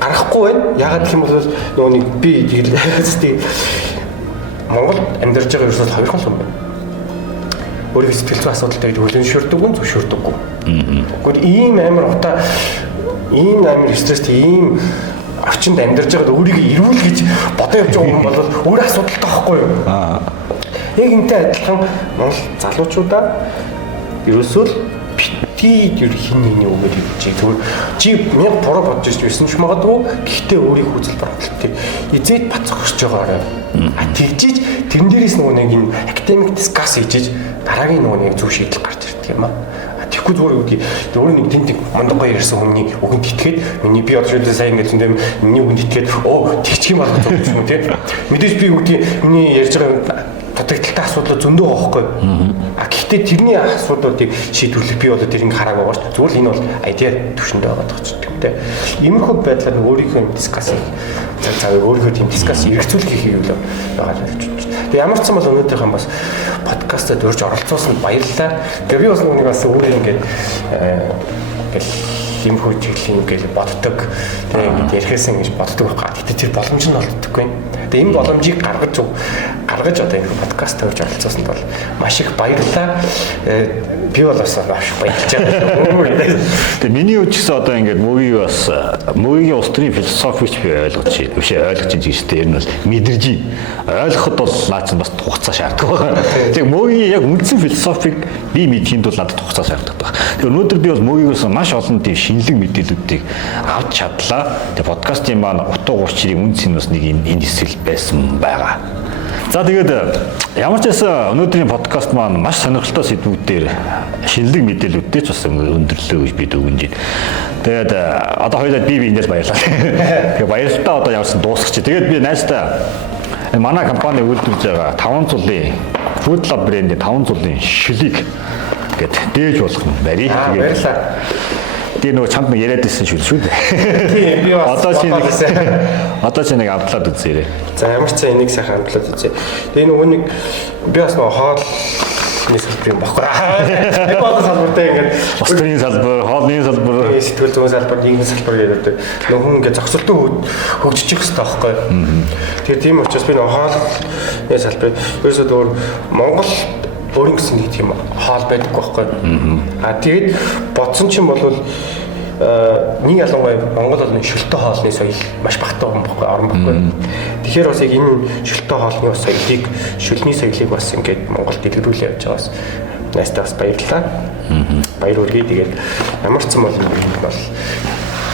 гарахгүй байна. Ягаад гэх юм бол нөгөө нэг би тийм Монгол амьдарч байгаа ерөөсөө хоёрхан л юм байна. Өөрийн сэтгэл зүйн асуудалтай хөлөншөрдөг нь зөвшөөрдөггүй. Гэхдээ ийм амар утаа ийм амар стресстэй ийм орчинд амьдарч байгаад өөрийгөө ирүүл гэж бодоо явж байгаа юм бол өөр асуудалтай байхгүй юу? Яг энтэй адилхан Монгол залуучуудаа ерөөсөө л бити ер хин нэг үгээр хэлж зүгээр чи мяд буруу бодож ирж байсан ч магадгүй гэхдээ өөрийн хүзэл бодлогыг эзээд бацгахж байгаа. А тэгжиж тэрэн дээрээс нөгөө нэг энэ академик дискасс хийж дараагийн нөгөө нэг зөв шийдэл гарч ирдэг юм аа. Тэгэхгүй зүгээр үгүй. Өөр нэг тэнт мундаг гоё ярьсан хүмүүний үгэнд итгээд миний би одоо шийдэл сайн гэж зөндөө миний үгэнд итгээд тэгчих юм болох гэж юм тий. Мэдээж би үгдий миний ярьж байгаа дутагдaltaй асуудал зөндөө байхгүй. А гэхдээ тэрний асуудлуудыг шийдвэрлэх би бол тэрийг хараагүй байгаа шүү дээ. Зүгээр л энэ бол айдиа төвшөндөө байгаа даа ч гэдэг. Иймэрхүү байдлаар өөрийнхөө дискасс өөрийнхөө тийм дискасс эргэцүүлэх хийх юм л байгаа л явж байна. Тэгээ ямар ч юм бол өнөөдрийнхэн бас подкастад урьж оролцуулсанд баярлалаа. Тэгээ би бас нэг бас өөрөө ингээд иймэрхүү чиглэлийн гэж боддог. Тэгээ ингээд ярихээсээ ингэж боддог байгаа. Гэтэ тэр боломж нь олддоггүй. Тэгээ энэ боломжийг гаргаж одоо энэ подкаст тавьж оролцуулсанд бол маш их баярлалаа. Би бол бас маш баярлж байгаа. Тэгээ миний үуч гэсэн одоо ингээд мөгийн устрын философич би ойлгож байна. Энэ бол мэдэрж ойлгоход бол наач бас хугацаа шаарддаг байна. Тэгээ мөгийн яг үндсэн философиг би мэдхийн тулд надад хугацаа шаарддаг байна. Тэгээ өнөөдөр би бол мөгийгөөс маш олон тийм шинэлэг мэдээллүүдийг авч чадлаа. Тэгээ подкастын маань утга учирын үндс нь бас нэг энэ хэсэл байсан байгаа. За тэгээд ямар ч байсан өнөөдрийн подкаст маань маш сонирхолтой сэдвүүдээр шинэлэг мэдээллүүдтэй ч бас өндөрлөө гэж бид өгнж байна. Тэгээд одоо хоёулаа би эндээс баярлалаа. Тэгээд баярлалаа одоо ямарсан дуусгач. Тэгээд би найстаа манай компани үйлдвэрлэж байгаа 5 цулын Food Lab брэндийн 5 цулын шилийг гээд дээж болох юм барий. Тэгээд би нөгөө чамд нэг яриад байсан шүү дээ. Тийм би бас одоо чи нэг амтлаад үзээрэй. За ямар ч цаа энийг сайхан амтлаад үзье. Тэгээ нөгөө нэг би бас нөгөө хоолны салбар юм баггүй. Яг одоо салбартай ингээд устрын салбар, хоолны салбар, сэтгэл зүйн салбар, нийгмийн салбар гэдэг нөгөө хүн ингээд зохицолтой хөгжиж явах хэрэгтэй байхгүй. Тэгээ тийм учраас би нөгөө хоолны салбар ерөөсөө өөр Монгол өөрийн гэсэн нэг тийм хаал байдаг байхгүй. А тэгээд бодсон чинь бол нэг ялангуяа Монгол олон шөлтөө хоолны соёл маш багтаа байгаа юм баггүй, орон баггүй. Тэгэхээр бас яг энэ шөлтөө хоолны соёлыг, шөлний соёлыг бас ингээд Монголд дэлгэрүүлээ явж байгаас найстаа бас баярлалаа. Баяр хүргэе. Тэгээд ямар ч юм бол энэ бол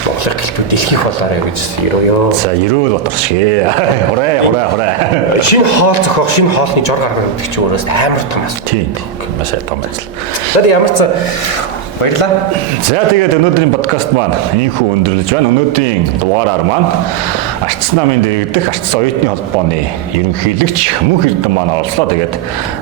Монголын гэлбүү дэлхийх болоорой гэж ерөөё. За ерөөл батар шээ. Хураа. Шинэ хоол зохиох, шинэ хоолны жор гаргах гэдэг чинь өөрөөс амар том асуудал. Тийм. Маш том ажил. За ямар ч баярлалаа. За тэгээд өнөөдрийн подкаст маань ийхүү өндөрлөж байна. Өнөөдрийн дугаараар маань Ардчсан намын дэргэдэх Ардчсан оюутны холбооны ерөнхийлөгч Мөнх Эрдэнэ маань оролцлоо. Тэгээд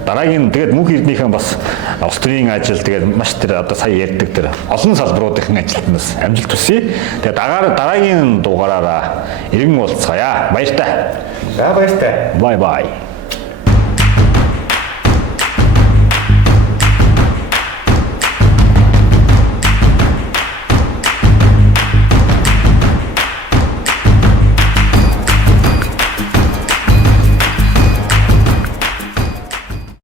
дараагийн Мөнх Эрдэнийхэн бас устрын ажил тэгээд маш тэр одоо сая ярьдаг тэр олон салбаруудын ажилтнаас амжилт хүсье. Тэгээд дараагийн дугаараараа иргэн уулзцаая. Баяртай. За баяртай. Bye bye.